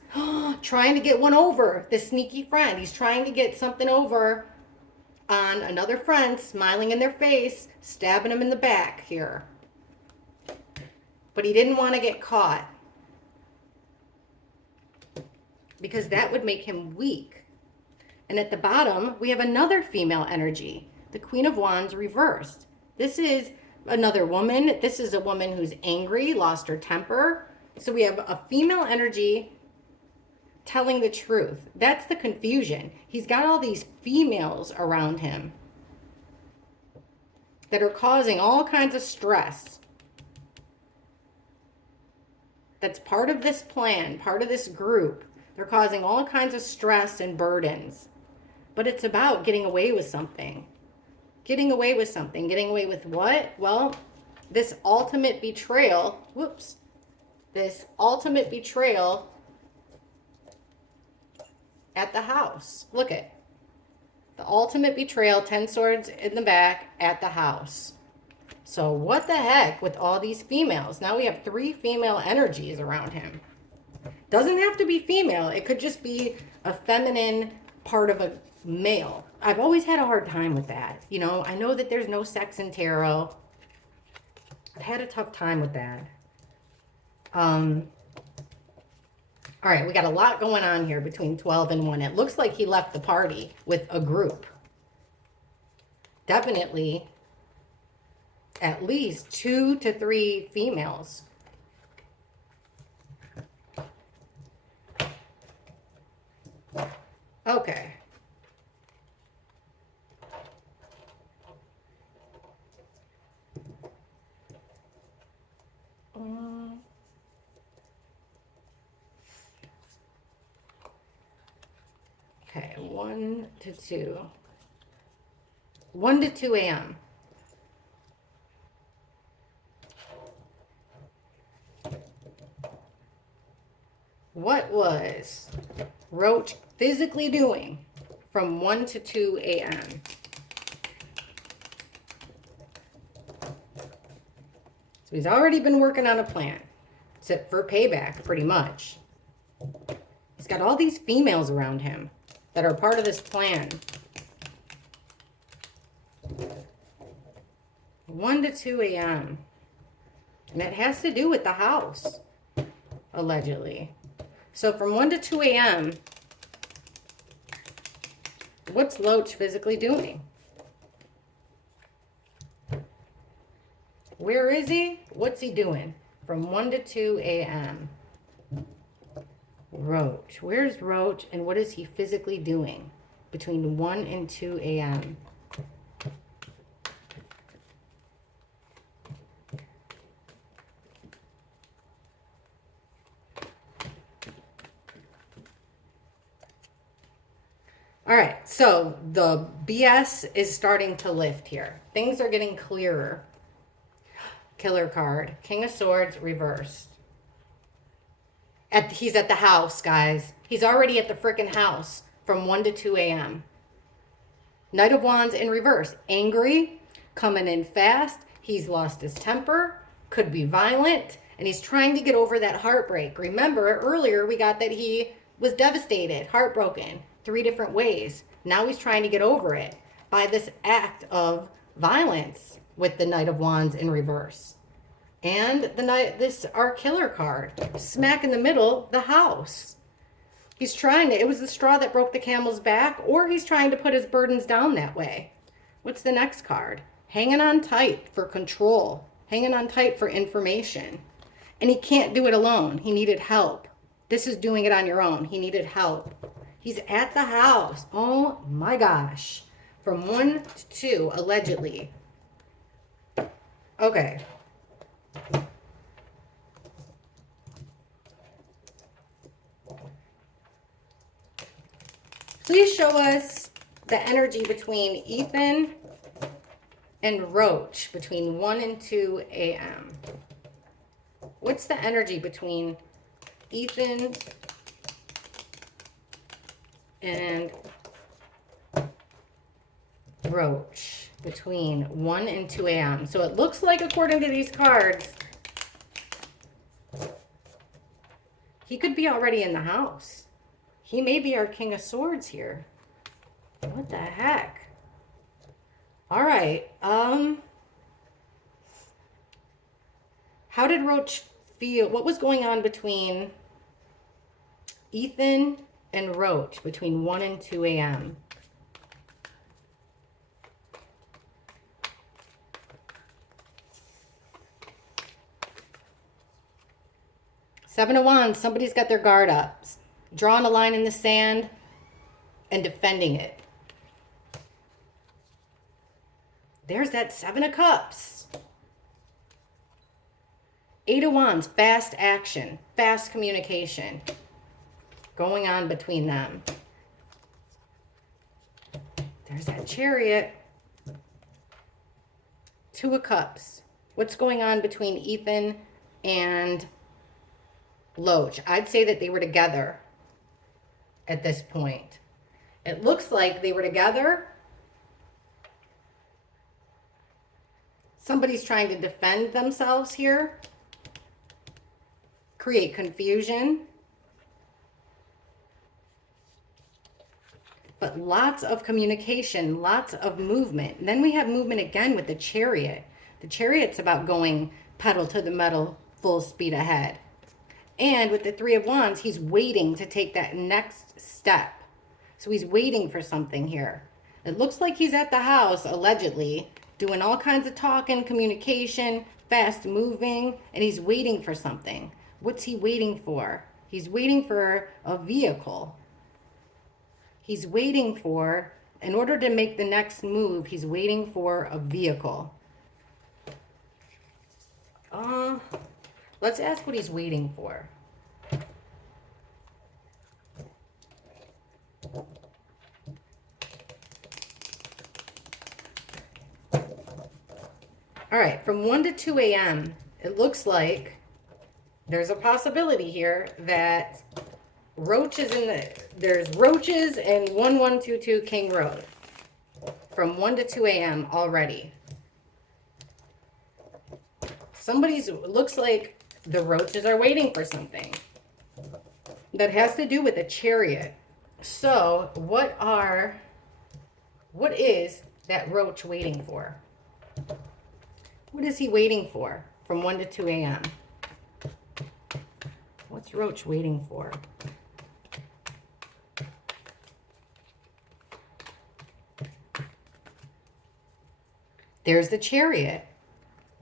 Trying to get one over. This sneaky friend. He's trying to get something over on another friend, smiling in their face, stabbing him in the back here. But he didn't want to get caught, because that would make him weak. And at the bottom, we have another female energy, the Queen of Wands reversed. This is another woman. This is a woman who's angry, lost her temper. So we have a female energy telling the truth. That's the confusion. He's got all these females around him that are causing all kinds of stress. That's part of this plan, part of this group. They're causing all kinds of stress and burdens. But it's about getting away with something. Getting away with something. Getting away with what? Well, this ultimate betrayal. Whoops. This ultimate betrayal at the house. Look at the ultimate betrayal, 10 swords in the back at the house. So what the heck with all these females? Now we have 3 female energies around him. Doesn't have to be female. It could just be a feminine part of a male. I've always had a hard time with that. You know, I know that there's no sex in tarot. I've had a tough time with that. All right, we got a lot going on here between 12 and 1. It looks like he left the party with a group. Definitely at least 2 to 3 females. Okay. Okay, 1 to 2. 1 to 2 a.m. What was Roach physically doing from 1 to 2 a.m.? So he's already been working on a plan. Except for payback, pretty much. He's got all these females around him that are part of this plan. 1 to 2 a.m. And it has to do with the house, allegedly. So from 1 to 2 a.m., what's Loach physically doing? Where is he? What's he doing? From 1 to 2 a.m. Roach. Where's Roach and what is he physically doing between 1 and 2 a.m.? So the BS is starting to lift here. Things are getting clearer. Killer card. King of Swords reversed. He's at the house, guys. He's already at the freaking house from 1 to 2 a.m. Knight of Wands in reverse. Angry, coming in fast. He's lost his temper, could be violent, and he's trying to get over that heartbreak. Remember, earlier we got that he was devastated, heartbroken, 3 different ways. Now he's trying to get over it by this act of violence with the Knight of Wands in reverse. And our killer card, smack in the middle, the house. He's trying to, it was the straw that broke the camel's back, or he's trying to put his burdens down that way. What's the next card? Hanging on tight for control, hanging on tight for information. And he can't do it alone. He needed help. This is doing it on your own. He needed help. He's at the house. Oh my gosh. From 1 to 2, allegedly. Okay. Please show us the energy between Ethan and Roach between 1 and 2 a.m. What's the energy between Ethan and Roach between 1 and 2 a.m.? So it looks like, according to these cards, he could be already in the house. He may be our King of Swords here. What the heck? All right. How did Roach feel? What was going on between Ethan and Roach between 1 and 2 a.m.? Seven of Wands. Somebody's got their guard up, drawing a line in the sand and defending it. There's that 7 of Cups. 8 of Wands, fast action, fast communication going on between them. There's that Chariot. 2 of Cups. What's going on between Ethan and Loach? I'd say that they were together at this point. It looks like they were together. Somebody's trying to defend themselves here, create confusion. But lots of communication, lots of movement. And then we have movement again with the Chariot. The Chariot's about going pedal to the metal, full speed ahead. And with the 3 of Wands, he's waiting to take that next step. So he's waiting for something here. It looks like he's at the house, allegedly, doing all kinds of talking, communication, fast moving, and he's waiting for something. What's he waiting for? He's waiting for a vehicle. He's waiting for, in order to make the next move, he's waiting for a vehicle. Let's ask what he's waiting for. All right, from 1 to 2 a.m., it looks like there's a possibility here that Roaches there's Roaches in 1122 King Road from 1 to 2 a.m. already. Looks like the Roaches are waiting for something that has to do with a Chariot. So what is that Roach waiting for? What is he waiting for from 1 to 2 a.m.? What's Roach waiting for? There's the Chariot,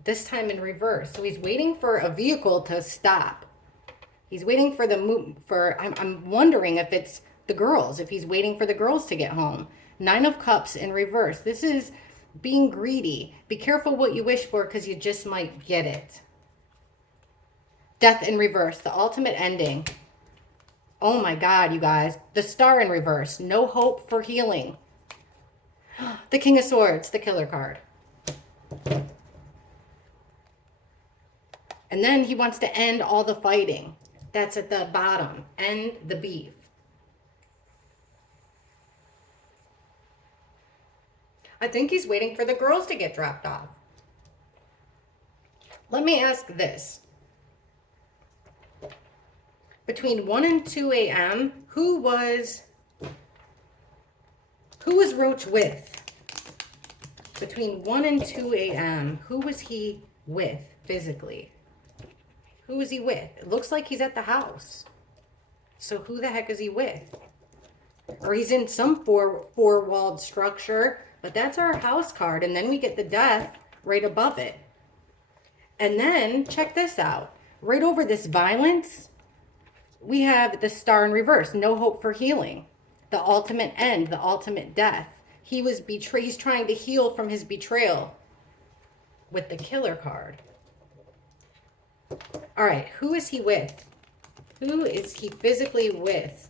this time in reverse. So he's waiting for a vehicle to stop. He's waiting for I'm wondering if it's the girls, if he's waiting for the girls to get home. 9 of Cups in reverse. This is being greedy. Be careful what you wish for, because you just might get it. Death in reverse, the ultimate ending. Oh my God, you guys. The Star in reverse. No hope for healing. The King of Swords, the killer card. And then he wants to end all the fighting. That's at the bottom. End the beef. I think he's waiting for the girls to get dropped off. Let me ask this. Between 1 and 2 a.m., who was Roach with? Between 1 and 2 a.m., who was he with physically? Who is he with? It looks like he's at the house. So who the heck is he with? Or he's in some four-walled structure, but that's our house card. And then we get the death right above it. And then, check this out. Right over this violence, we have the star in reverse. No hope for healing. The ultimate end, the ultimate death. He was betrayed. He's trying to heal from his betrayal with the killer card. All right, who is he with? Who is he physically with?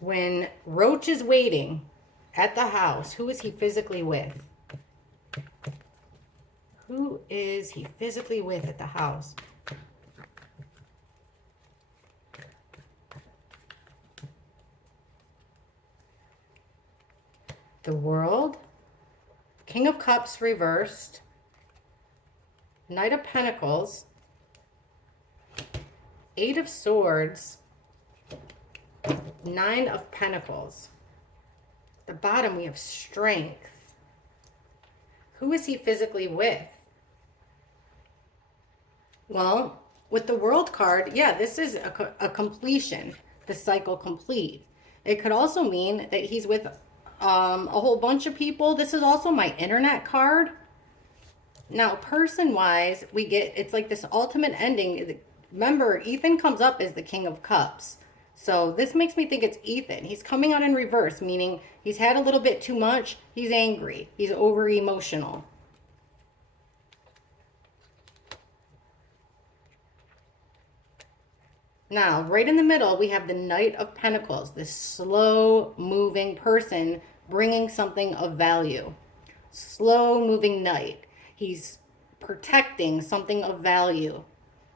When Roach is waiting at the house, who is he physically with? Who is he physically with at the house? The World, King of Cups reversed, Knight of Pentacles, Eight of Swords, Nine of Pentacles. At the bottom we have Strength. Who is he physically with? Well, with the World card, yeah, this is a completion, the cycle complete. It could also mean that he's with a whole bunch of people. This is also my internet card. Now, person-wise, we get, it's like this ultimate ending. Remember, Ethan comes up as the King of Cups. So this makes me think it's Ethan. He's coming out in reverse, meaning he's had a little bit too much. He's angry. He's over-emotional. Now, right in the middle, we have the Knight of Pentacles, this slow-moving person bringing something of value. Slow-moving knight. He's protecting something of value,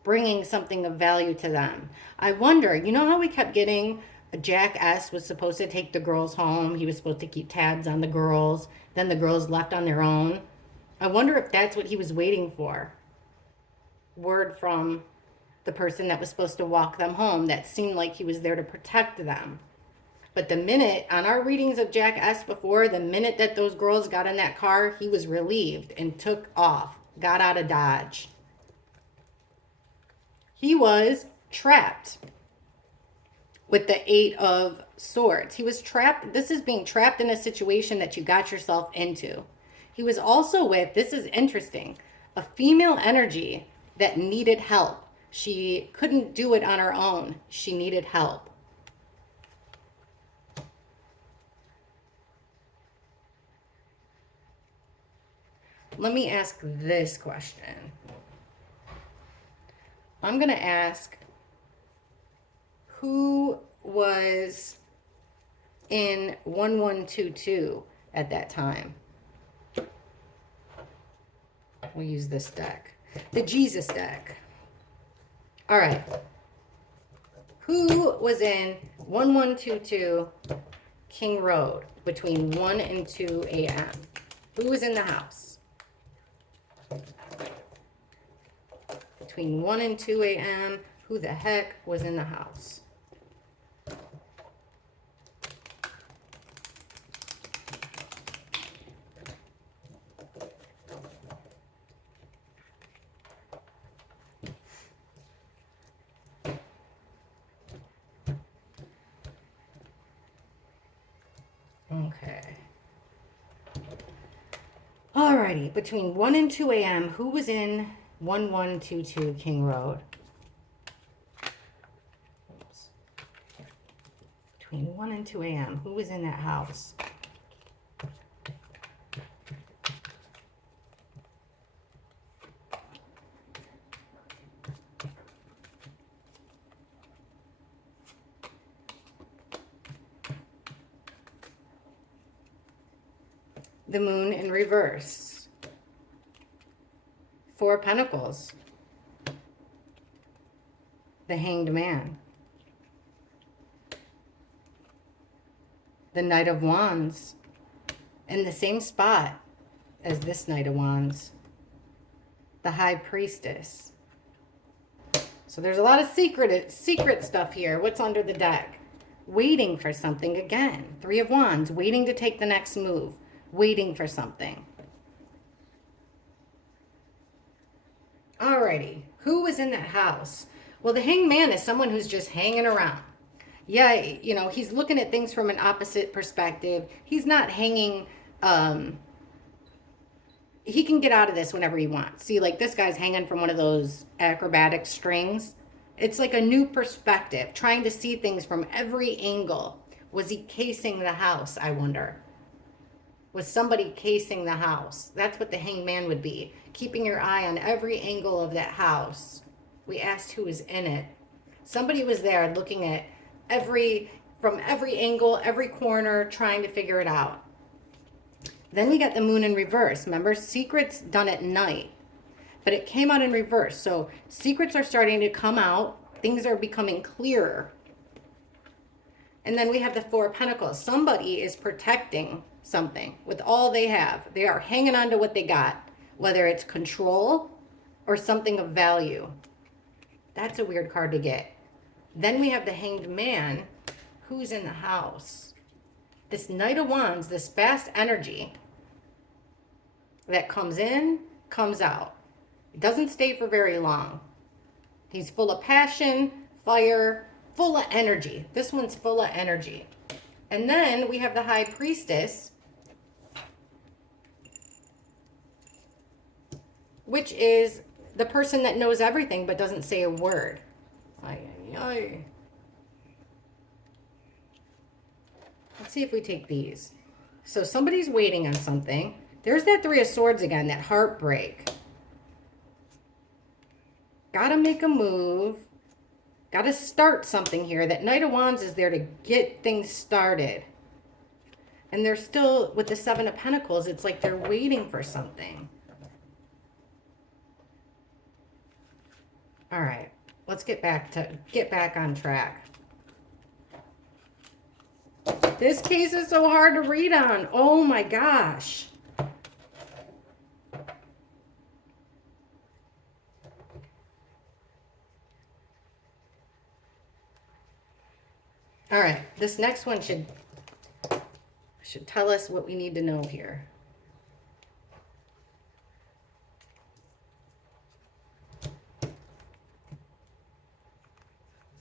bringing something of value to them. I wonder, you know how we kept getting Jack S. was supposed to take the girls home. He was supposed to keep tabs on the girls. Then the girls left on their own. I wonder if that's what he was waiting for. Word from the person that was supposed to walk them home, that seemed like he was there to protect them. But the minute, on our readings of Jack S. before, the minute that those girls got in that car, he was relieved and took off, got out of Dodge. He was trapped with the Eight of Swords. He was trapped. This is being trapped in a situation that you got yourself into. He was also with, this is interesting, a female energy that needed help. She couldn't do it on her own. She needed help. Let me ask this question. I'm going to ask, who was in 1122 at that time? We'll use this deck. The Jesus deck. All right. Who was in 1122 King Road between 1 and 2 a.m.? Who was in the house? Between 1 and 2 a.m., who the heck was in the house? Okay. Alrighty, between 1 and 2 a.m., who was in 1122 King Road? Oops. Between 1 and 2 a.m., who was in that house? The Moon in reverse. Four of Pentacles. The Hanged Man. The Knight of Wands. In the same spot as this Knight of Wands. The High Priestess. So there's a lot of secret stuff here. What's under the deck? Waiting for something again. Three of Wands. Waiting to take the next move. Waiting for something. Alrighty. Who was in that house? Well, the Hanged Man is someone who's just hanging around. Yeah, you know, he's looking at things from an opposite perspective. He's not hanging... he can get out of this whenever he wants. See, like this guy's hanging from one of those acrobatic strings. It's like a new perspective, trying to see things from every angle. Was he casing the house, I wonder? Was somebody casing the house? That's what the Hanged Man would be. Keeping your eye on every angle of that house. We asked who was in it. Somebody was there looking at from every angle, every corner, trying to figure it out. Then we got the Moon in reverse. Remember, secrets done at night. But it came out in reverse. So secrets are starting to come out. Things are becoming clearer. And then we have the Four of Pentacles. Somebody is protecting something with all they have. They are hanging on to what they got. Whether it's control or something of value. That's a weird card to get. Then we have the Hanged Man. Who's in the house? This Knight of Wands, this fast energy that comes in, comes out. It doesn't stay for very long. He's full of passion, fire, full of energy. This one's full of energy. And then we have the High Priestess, which is the person that knows everything but doesn't say a word. Ay, ay, ay. Let's see if we take these. So somebody's waiting on something. There's that Three of Swords again, that heartbreak. Gotta make a move. Gotta start something here. That Knight of Wands is there to get things started. And they're still, with the Seven of Pentacles, it's like they're waiting for something. All right, let's get back on track. This case is so hard to read on. Oh my gosh. All right, this next one should tell us what we need to know here.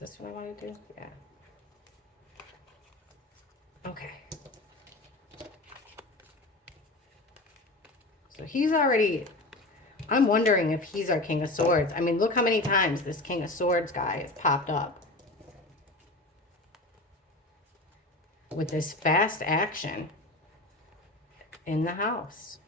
Is this what I want to do? Yeah. Okay. So he's already, I'm wondering if he's our King of Swords. I mean, look how many times this King of Swords guy has popped up. With this fast action in the house.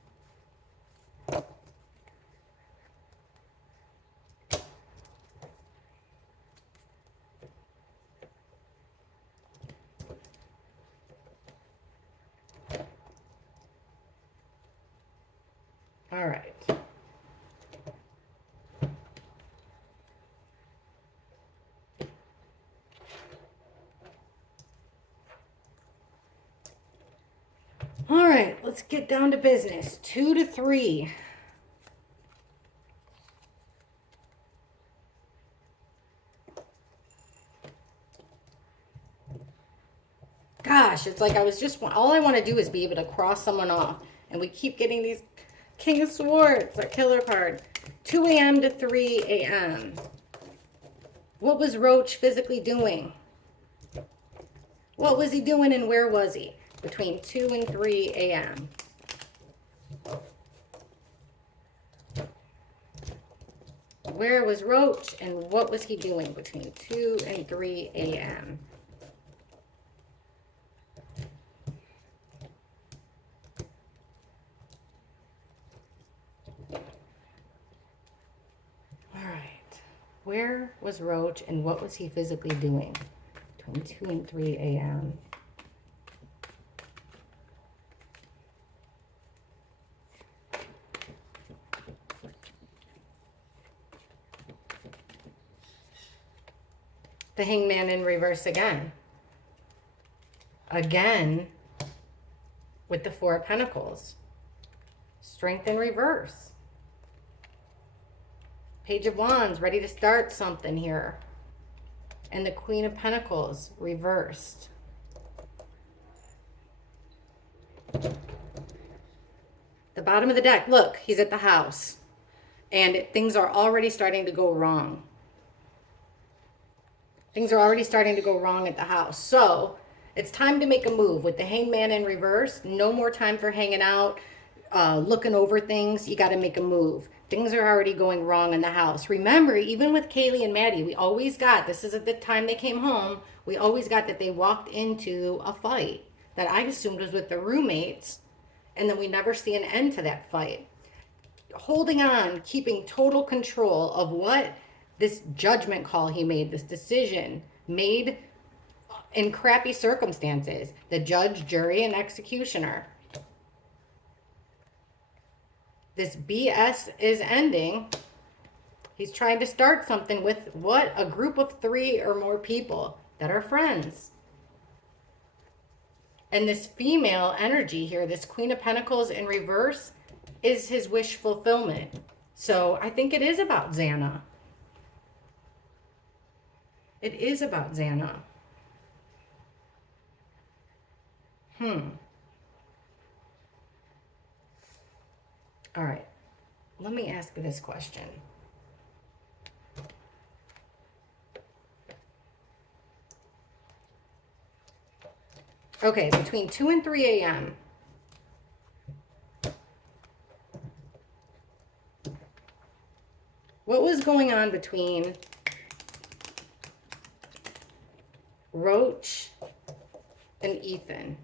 All right. All right, let's get down to business. 2 to 3. Gosh, it's like all I want to do is be able to cross someone off. And we keep getting these King of Swords, our killer card. 2 a.m. to 3 a.m. What was Roach physically doing? What was he doing and where was he? Between 2 and 3 a.m. Where was Roach and what was he doing between 2 and 3 a.m.? All right. Where was Roach and what was he physically doing between 2 and 3 a.m.? The Hangman in reverse again. Again, with the Four of Pentacles. Strength in reverse. Page of Wands, ready to start something here. And the Queen of Pentacles, reversed. The bottom of the deck, look, he's at the house. And things are already starting to go wrong. Things are already starting to go wrong at the house. So it's time to make a move. With the Hangman in reverse, no more time for hanging out, looking over things. You got to make a move. Things are already going wrong in the house. Remember, even with Kaylee and Maddie, we always got, this is at the time they came home, we always got that they walked into a fight that I assumed was with their roommates, and then we never see an end to that fight. Holding on, keeping total control of what this judgment call he made, this decision made in crappy circumstances, the judge, jury, and executioner. This BS is ending. He's trying to start something with what? A group of 3 or more people that are friends. And this female energy here, this Queen of Pentacles in reverse, is his wish fulfillment. So I think it is about Xana. It is about Xana. All right. Let me ask this question. Okay, between 2 and 3 a.m. What was going on between Roach and Ethan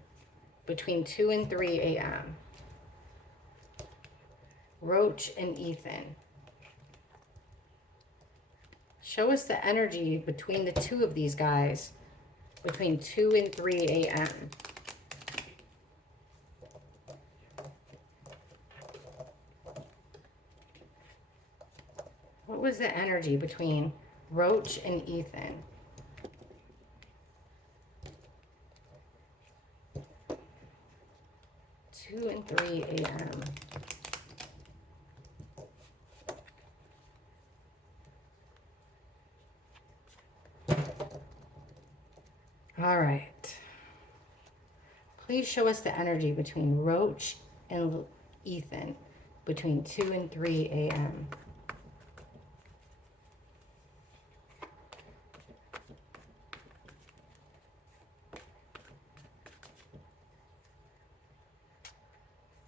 between 2 and 3 a.m.? Roach and Ethan. Show us the energy between the two of these guys between 2 and 3 a.m. What was the energy between Roach and Ethan? Two and 3 a.m. All right. Please show us the energy between Roach and Ethan between 2 and 3 a.m.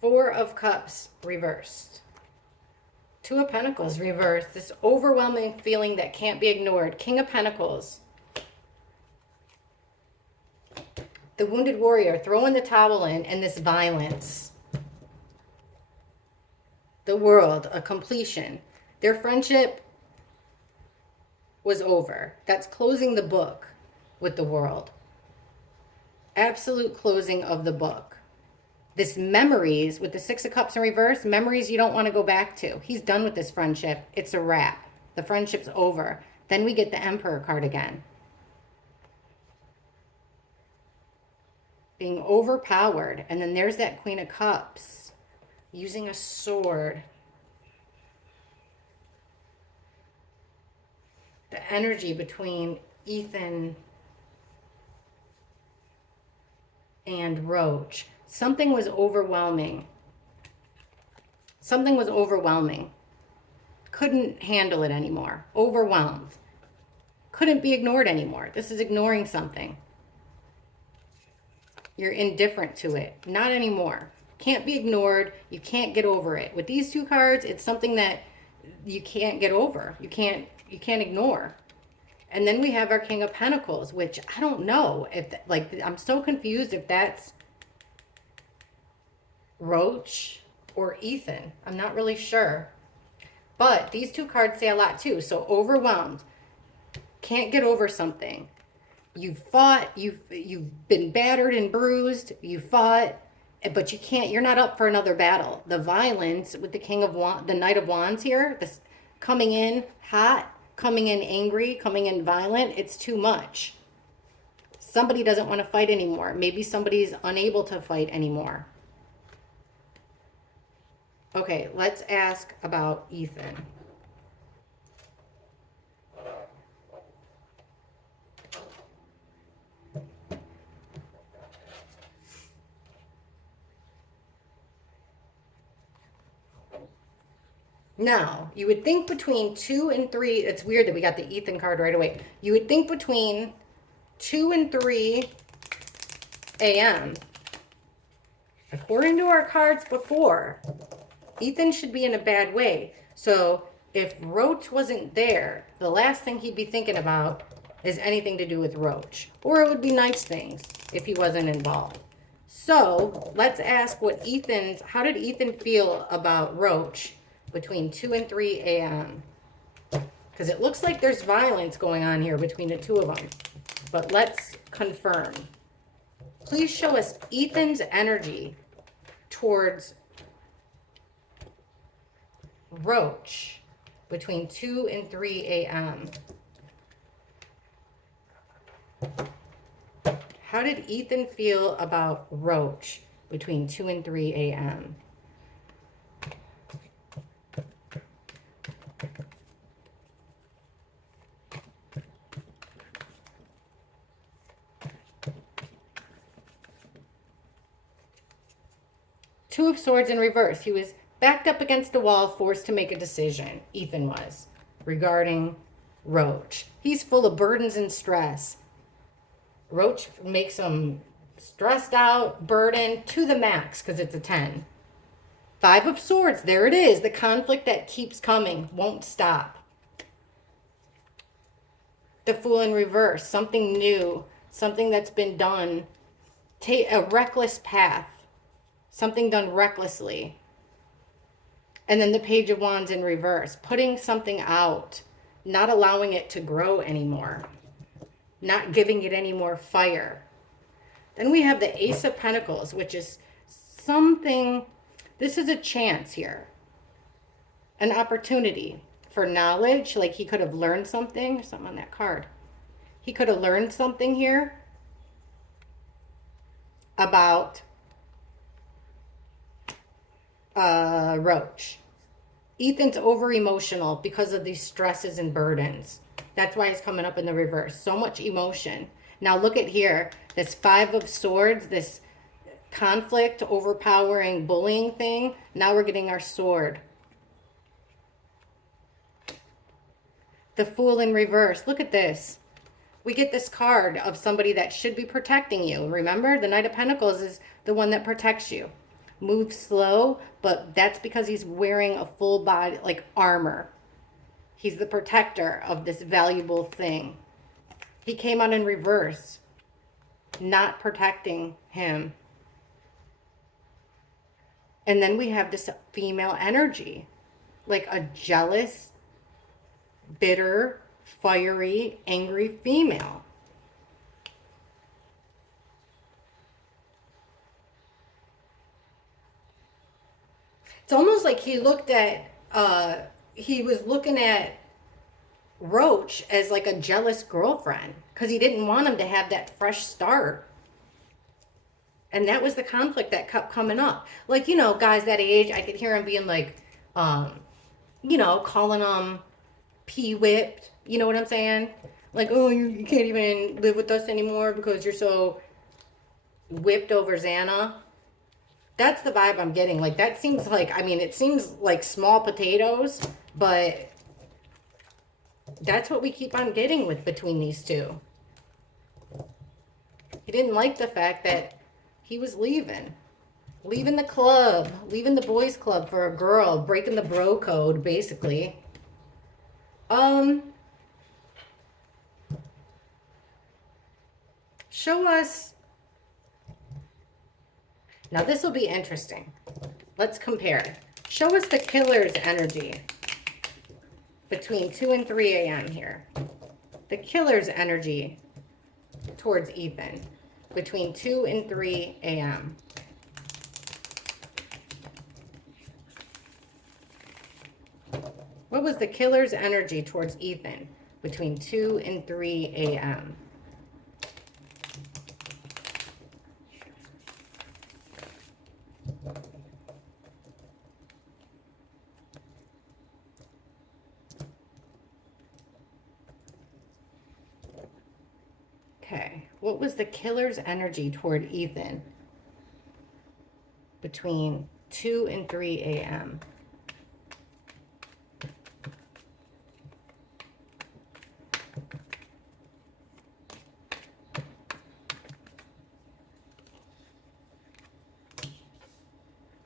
Four of Cups reversed. Two of Pentacles reversed. This overwhelming feeling that can't be ignored. King of Pentacles. The wounded warrior throwing the towel in, and this violence. The world, a completion. Their friendship was over. That's closing the book with the world. Absolute closing of the book. This memories with the Six of Cups in reverse, memories you don't want to go back to. He's done with this friendship. It's a wrap. The friendship's over. Then we get the Emperor card again. Being overpowered. And then there's that Queen of Cups. Using a sword. The energy between Ethan and Roach. Something was overwhelming. Something was overwhelming. Couldn't handle it anymore. Overwhelmed. Couldn't be ignored anymore. This is ignoring something. You're indifferent to it. Not anymore. Can't be ignored. You can't get over it. With these two cards, it's something that you can't get over. You can't ignore. And then we have our King of Pentacles, which I don't know if, like, I'm so confused if that's Roach or Ethan. I'm not really sure. But these two cards say a lot too. So overwhelmed. Can't get over something. You've fought, you've been battered and bruised, you fought, but you can't, you're not up for another battle. The violence with the King of Wands, the Knight of Wands here, this coming in hot, coming in angry, coming in violent. It's too much. Somebody doesn't want to fight anymore. Maybe somebody's unable to fight anymore. Okay, let's ask about Ethan. Now, you would think between 2 and 3, it's weird that we got the Ethan card right away. You would think between 2 and 3 a.m., according to our cards before, Ethan should be in a bad way. So if Roach wasn't there, the last thing he'd be thinking about is anything to do with Roach. Or it would be nice things if he wasn't involved. So let's ask how did Ethan feel about Roach between 2 and 3 a.m.? Because it looks like there's violence going on here between the two of them. But let's confirm. Please show us Ethan's energy towards Roach between 2 and 3 a.m. How did Ethan feel about Roach between 2 and 3 a.m.? Two of Swords in reverse. He was backed up against the wall, forced to make a decision. Ethan was, regarding Roach. He's full of burdens and stress. Roach makes him stressed out, burdened to the max because it's a 10. 5 of Swords. There it is. The conflict that keeps coming. Won't stop. The Fool in reverse. Something new. Something that's been done. A reckless path. Something done recklessly. And then the Page of Wands in reverse. Putting something out. Not allowing it to grow anymore. Not giving it any more fire. Then we have the Ace of Pentacles, which is something. This is a chance here. An opportunity for knowledge. Like he could have learned something. There's something on that card. He could have learned something here about Roach. Ethan's over emotional because of these stresses and burdens. That's why he's coming up in the reverse. So much emotion. Now look at here. This 5 of Swords, this conflict, overpowering, bullying thing. Now we're getting our sword. The Fool in reverse. Look at this. We get this card of somebody that should be protecting you. Remember, the Knight of Pentacles is the one that protects you. Move slow, but that's because he's wearing a full body, like armor. He's the protector of this valuable thing. He came out in reverse, not protecting him. And then we have this female energy, like a jealous, bitter, fiery, angry female. It's almost like he was looking at Roach as like a jealous girlfriend because he didn't want him to have that fresh start. And that was the conflict that kept coming up. Like, you know, guys that age, I could hear him being like, you know, calling them pee-whipped. You know what I'm saying? Like, oh, you can't even live with us anymore because you're so whipped over Xana. That's the vibe I'm getting. Like, that seems like, I mean, it seems like small potatoes, but that's what we keep on getting with between these two. He didn't like the fact that he was leaving the club, leaving the boys club for a girl, breaking the bro code, basically. Show us. Now this will be interesting. Let's compare. Show us the killer's energy between 2 and 3 a.m. here. The killer's energy towards Ethan between 2 and 3 a.m. What was the killer's energy towards Ethan between 2 and 3 a.m.? Okay, what was the killer's energy toward Ethan between 2 and 3 a.m.?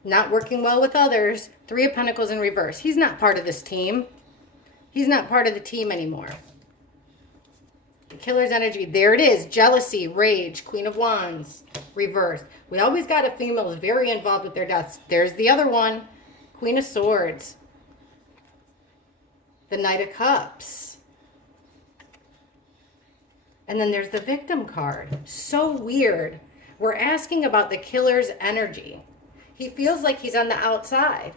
Not working well with others. 3 of Pentacles in reverse. He's not part of this team. He's not part of the team anymore. The killer's energy. There it is. Jealousy, rage, Queen of Wands, reverse. We always got a female who's very involved with their deaths. There's the other one. Queen of Swords. The Knight of Cups. And then there's the victim card. So weird. We're asking about the killer's energy. He feels like he's on the outside.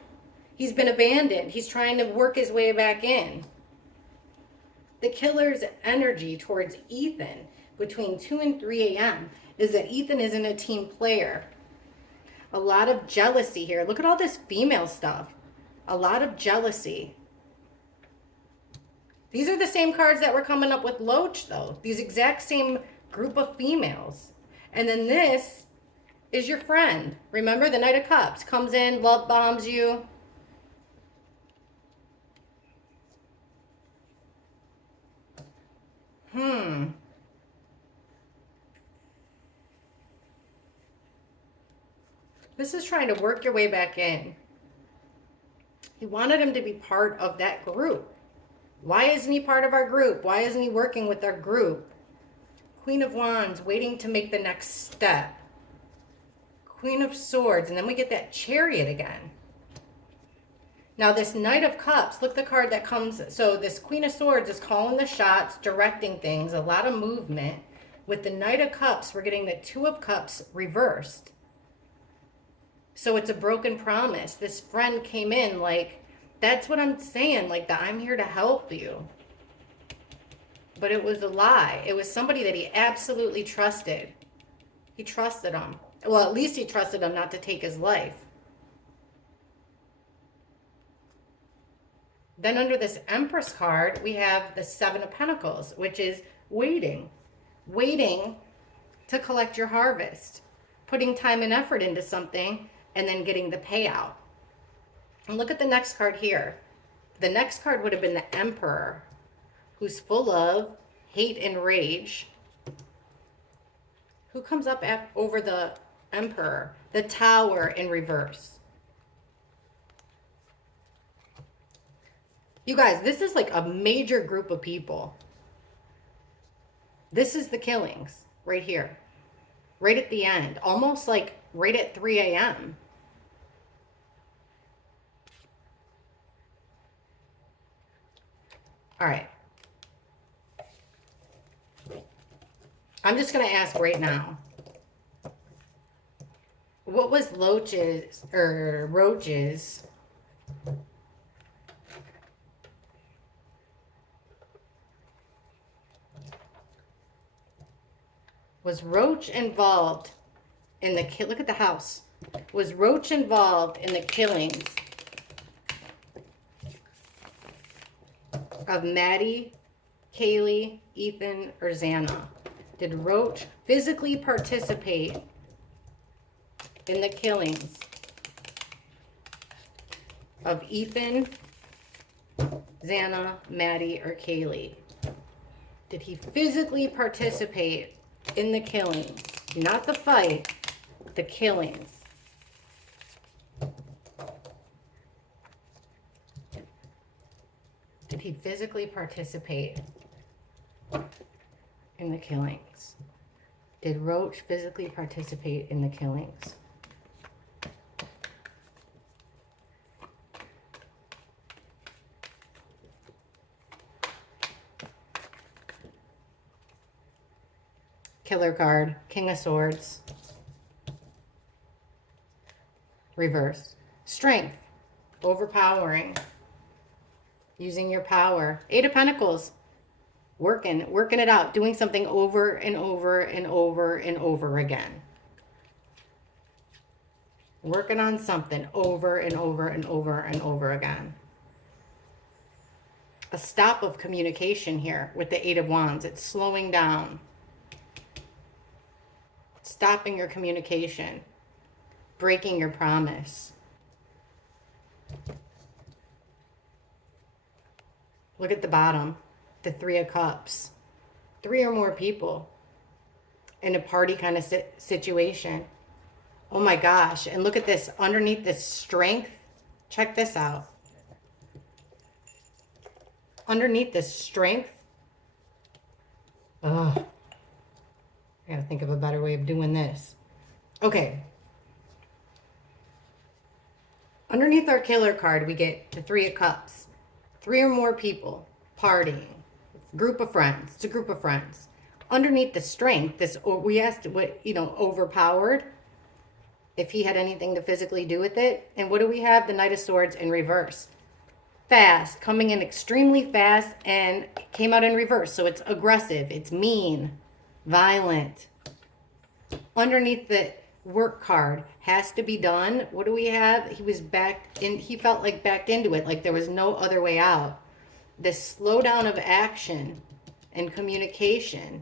He's been abandoned. He's trying to work his way back in. The killer's energy towards Ethan between 2 and 3 a.m. is that Ethan isn't a team player. A lot of jealousy here. Look at all this female stuff. A lot of jealousy. These are the same cards that were coming up with Loach, though. These exact same group of females. And then this is your friend. Remember, the Knight of Cups comes in, love bombs you. This is trying to work your way back in. He wanted him to be part of that group. Why isn't he part of our group? Why isn't he working with our group? Queen of Wands, waiting to make the next step. Queen of Swords, and then we get that Chariot again. Now this Knight of Cups, look the card that comes. So this Queen of Swords is calling the shots, directing things, a lot of movement. With the Knight of Cups, we're getting the Two of Cups reversed. So it's a broken promise. This friend came in like, that's what I'm saying, like that I'm here to help you. But it was a lie. It was somebody that he absolutely trusted. He trusted him. Well, at least he trusted him not to take his life. Then under this Empress card, we have the Seven of Pentacles, which is waiting. Waiting to collect your harvest. Putting time and effort into something and then getting the payout. And look at the next card here. The next card would have been the Emperor, who's full of hate and rage. Who comes up over the Emperor? The Tower in reverse. You guys, this is like a major group of people. This is the killings right here. Right at the end. Almost like right at 3 a.m. All right. I'm just going to ask right now. What was Roach's was Roach involved in the look at the house. Was Roach involved in the killings of Maddie, Kaylee, Ethan, or Xana? Did Roach physically participate in the killings of Ethan, Xana, Maddie, or Kaylee? Did he physically participate in the killings? Not the fight, the killings. Did he physically participate in the killings? Did Roach physically participate in the killings? Killer card, King of Swords. Reverse. Strength, overpowering. Using your power. Eight of Pentacles. Working it out. Doing something over and over and over and over again. Working on something over and over and over and over again. A stop of communication here with the Eight of Wands. It's slowing down. Stopping your communication. Breaking your promise. Look at the bottom. The Three of Cups. 3 or more people in a party kind of situation. Oh my gosh. And look at this. Underneath this Strength. Check this out. Underneath this Strength. Ugh. I gotta think of a better way of doing this. Okay. Underneath our Killer card, we get the Three of Cups. 3 or more people partying. Group of friends. It's a group of friends. Underneath the Strength, this, we asked what, overpowered. If he had anything to physically do with it. And what do we have? The Knight of Swords in reverse. Fast. Coming in extremely fast and came out in reverse. So it's aggressive. It's mean. Violent. Underneath the Work card, has to be done. What do we have? He was backed in. He felt like backed into it. Like there was no other way out. This slowdown of action and communication.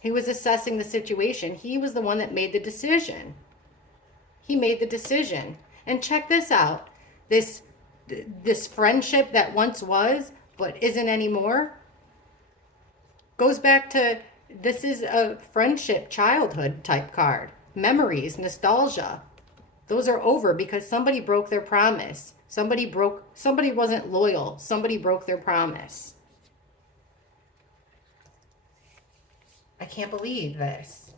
He was assessing the situation. He was the one that made the decision. He made the decision. And check this out. This friendship that once was, but isn't anymore, goes back to, this is a friendship, childhood type card. Memories, nostalgia. Those are over because somebody broke their promise. Somebody wasn't loyal. Somebody broke their promise. I can't believe this.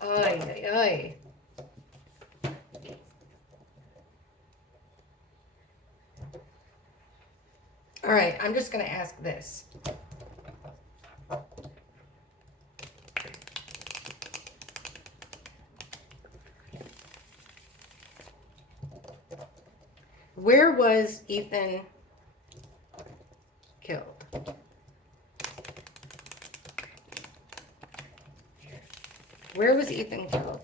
Ay, ay, ay. All right, I'm just going to ask this. Where was Ethan killed? Where was Ethan killed?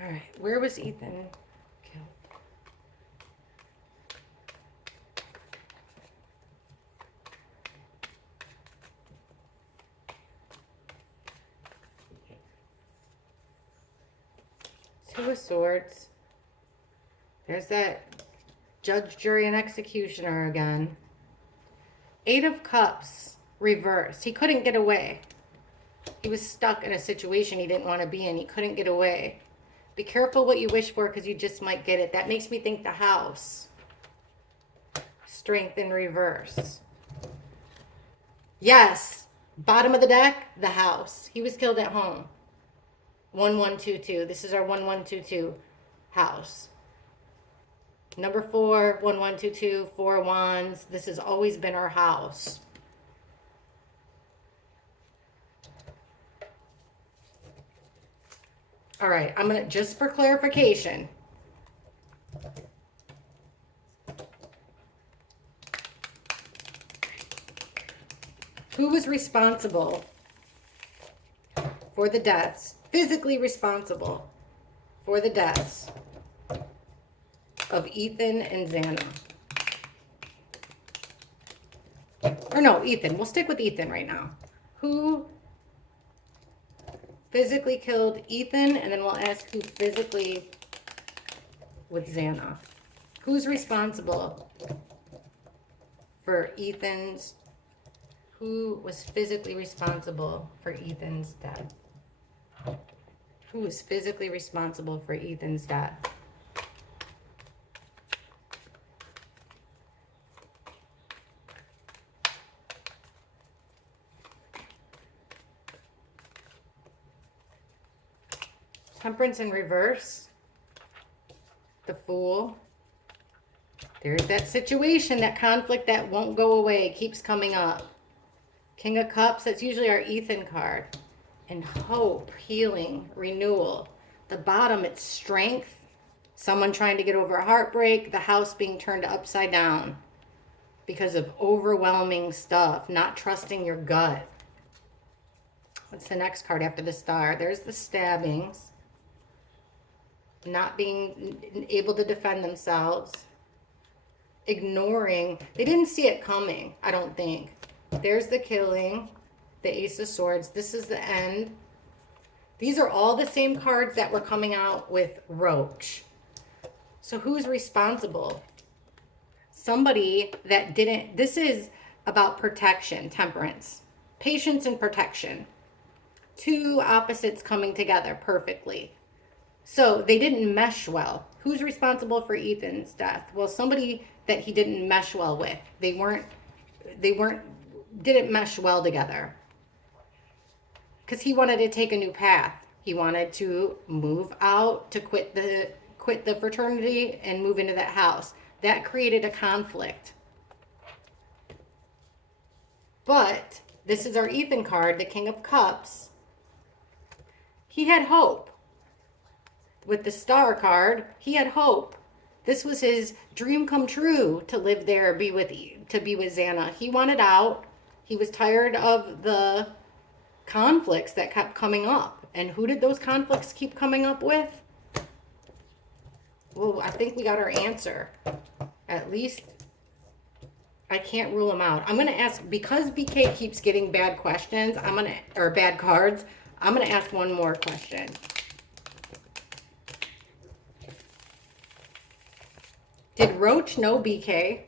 All right, where was Ethan killed? Two of Swords. There's that judge, jury, and executioner again. Eight of Cups, reversed. He couldn't get away. He was stuck in a situation he didn't want to be in. He couldn't get away. Be careful what you wish for because you just might get it. That makes me think the House. Strength in reverse. Yes. Bottom of the deck, the House. He was killed at home. 1122. This is our 1122 house. Number 4, 1122, 4 of Wands. This has always been our house. All right, I'm going to, just for clarification, who was responsible for the deaths, physically responsible for the deaths of Ethan and Xana? Or no, Ethan. We'll stick with Ethan right now. Who physically killed Ethan, and then we'll ask who physically with Xana. Who's responsible for Ethan's, who was physically responsible for Ethan's death? Who was physically responsible for Ethan's death? Temperance in reverse. The Fool. There's that situation, that conflict that won't go away, keeps coming up. King of Cups, that's usually our Ethan card. And hope, healing, renewal. The bottom, it's strength. Someone trying to get over a heartbreak. The house being turned upside down because of overwhelming stuff. Not trusting your gut. What's the next card after the Star? There's the Stabbings. Not being able to defend themselves. Ignoring. They didn't see it coming, I don't think. There's the Killing. The Ace of Swords. This is the End. These are all the same cards that were coming out with Roach. So who's responsible? Somebody that didn't. This is about protection, temperance, patience and protection. Two opposites coming together perfectly. So they didn't mesh well. Who's responsible for Ethan's death? Well, somebody that he didn't mesh well with. Didn't mesh well together. Because he wanted to take a new path. He wanted to move out, to quit the fraternity and move into that house. That created a conflict. But this is our Ethan card, the King of Cups. He had hope. With the Star card, he had hope. This was his dream come true, to live there, to be with Xana. He wanted out. He was tired of the conflicts that kept coming up. And who did those conflicts keep coming up with? Well, I think we got our answer. At least I can't rule them out. I'm going to ask, because BK keeps getting bad questions, or bad cards, I'm going to ask one more question. Did Roach know BK?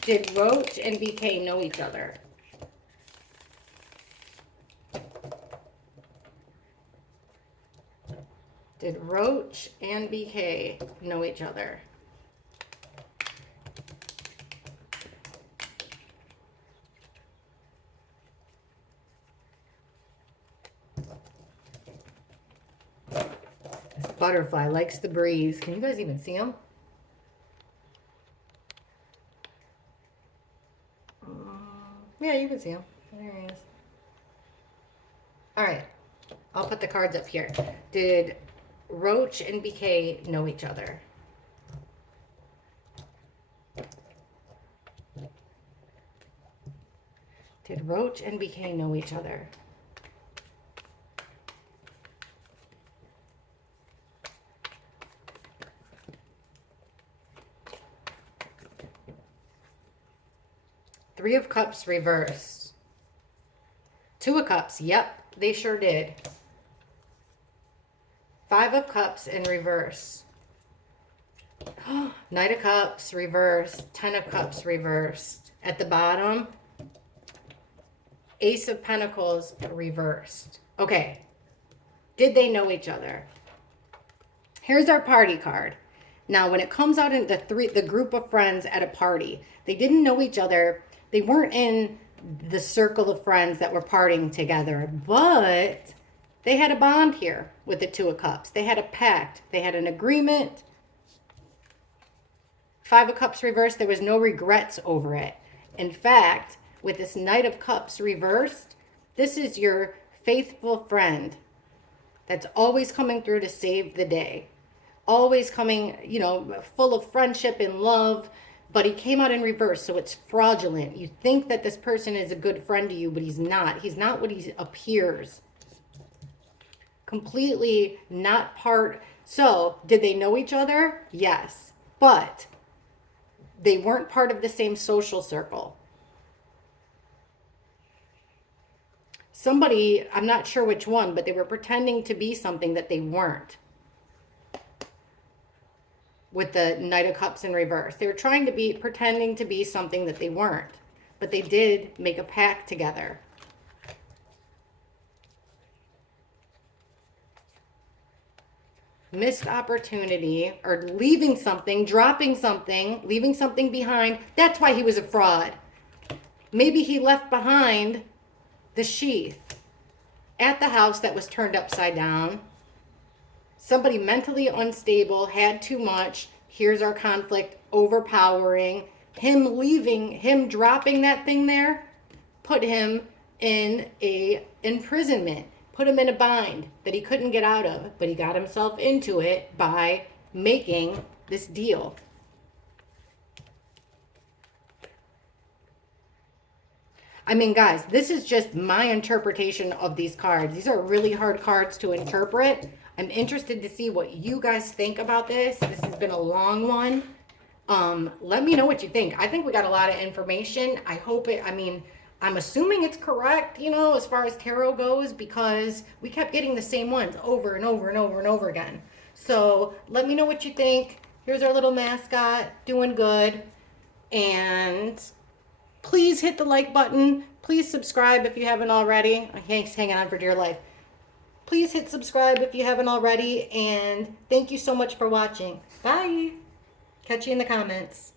Did Roach and BK know each other? Did Roach and BK know each other? This butterfly likes the breeze. Can you guys even see him? Yeah, you can see him. There he is. All right. I'll put the cards up here. Did Roach and BK know each other? Did Roach and BK know each other? Three of Cups reversed. Two of Cups. Yep, they sure did. Five of Cups in reverse. Knight of Cups reversed. 10 of Cups reversed. At the bottom, Ace of Pentacles reversed. Okay. Did they know each other? Here's our party card. Now, when it comes out in the group of friends at a party, they didn't know each other. They weren't in the circle of friends that were partying together, but they had a bond here with the Two of Cups. They had a pact. They had an agreement. Five of Cups reversed. There was no regrets over it. In fact, with this Knight of Cups reversed, this is your faithful friend that's always coming through to save the day. Always coming, full of friendship and love. But he came out in reverse, so it's fraudulent. You think that this person is a good friend to you, but he's not. He's not what he appears. Completely not part. So, did they know each other? Yes. But they weren't part of the same social circle. Somebody, I'm not sure which one, but they were pretending to be something that they weren't. With the Knight of Cups in reverse. They were pretending to be something that they weren't. But they did make a pact together. Missed opportunity, or leaving something, dropping something, leaving something behind. That's why he was a fraud. Maybe he left behind the sheath at the house that was turned upside down. Somebody mentally unstable, had too much. Here's our conflict overpowering. Him leaving, him dropping that thing there, put him in a imprisonment, put him in a bind that he couldn't get out of, but he got himself into it by making this deal. I mean, guys, this is just my interpretation of these cards. These are really hard cards to interpret. I'm interested to see what you guys think about this. This has been a long one. Let me know what you think. I think we got a lot of information. I hope it, I mean, I'm assuming it's correct, you know, as far as tarot goes, because we kept getting the same ones over and over and over and over again. So let me know what you think. Here's our little mascot doing good. And please hit the like button. Please subscribe if you haven't already. Hank's hanging on for dear life. Please hit subscribe if you haven't already. And thank you so much for watching. Bye. Catch you in the comments.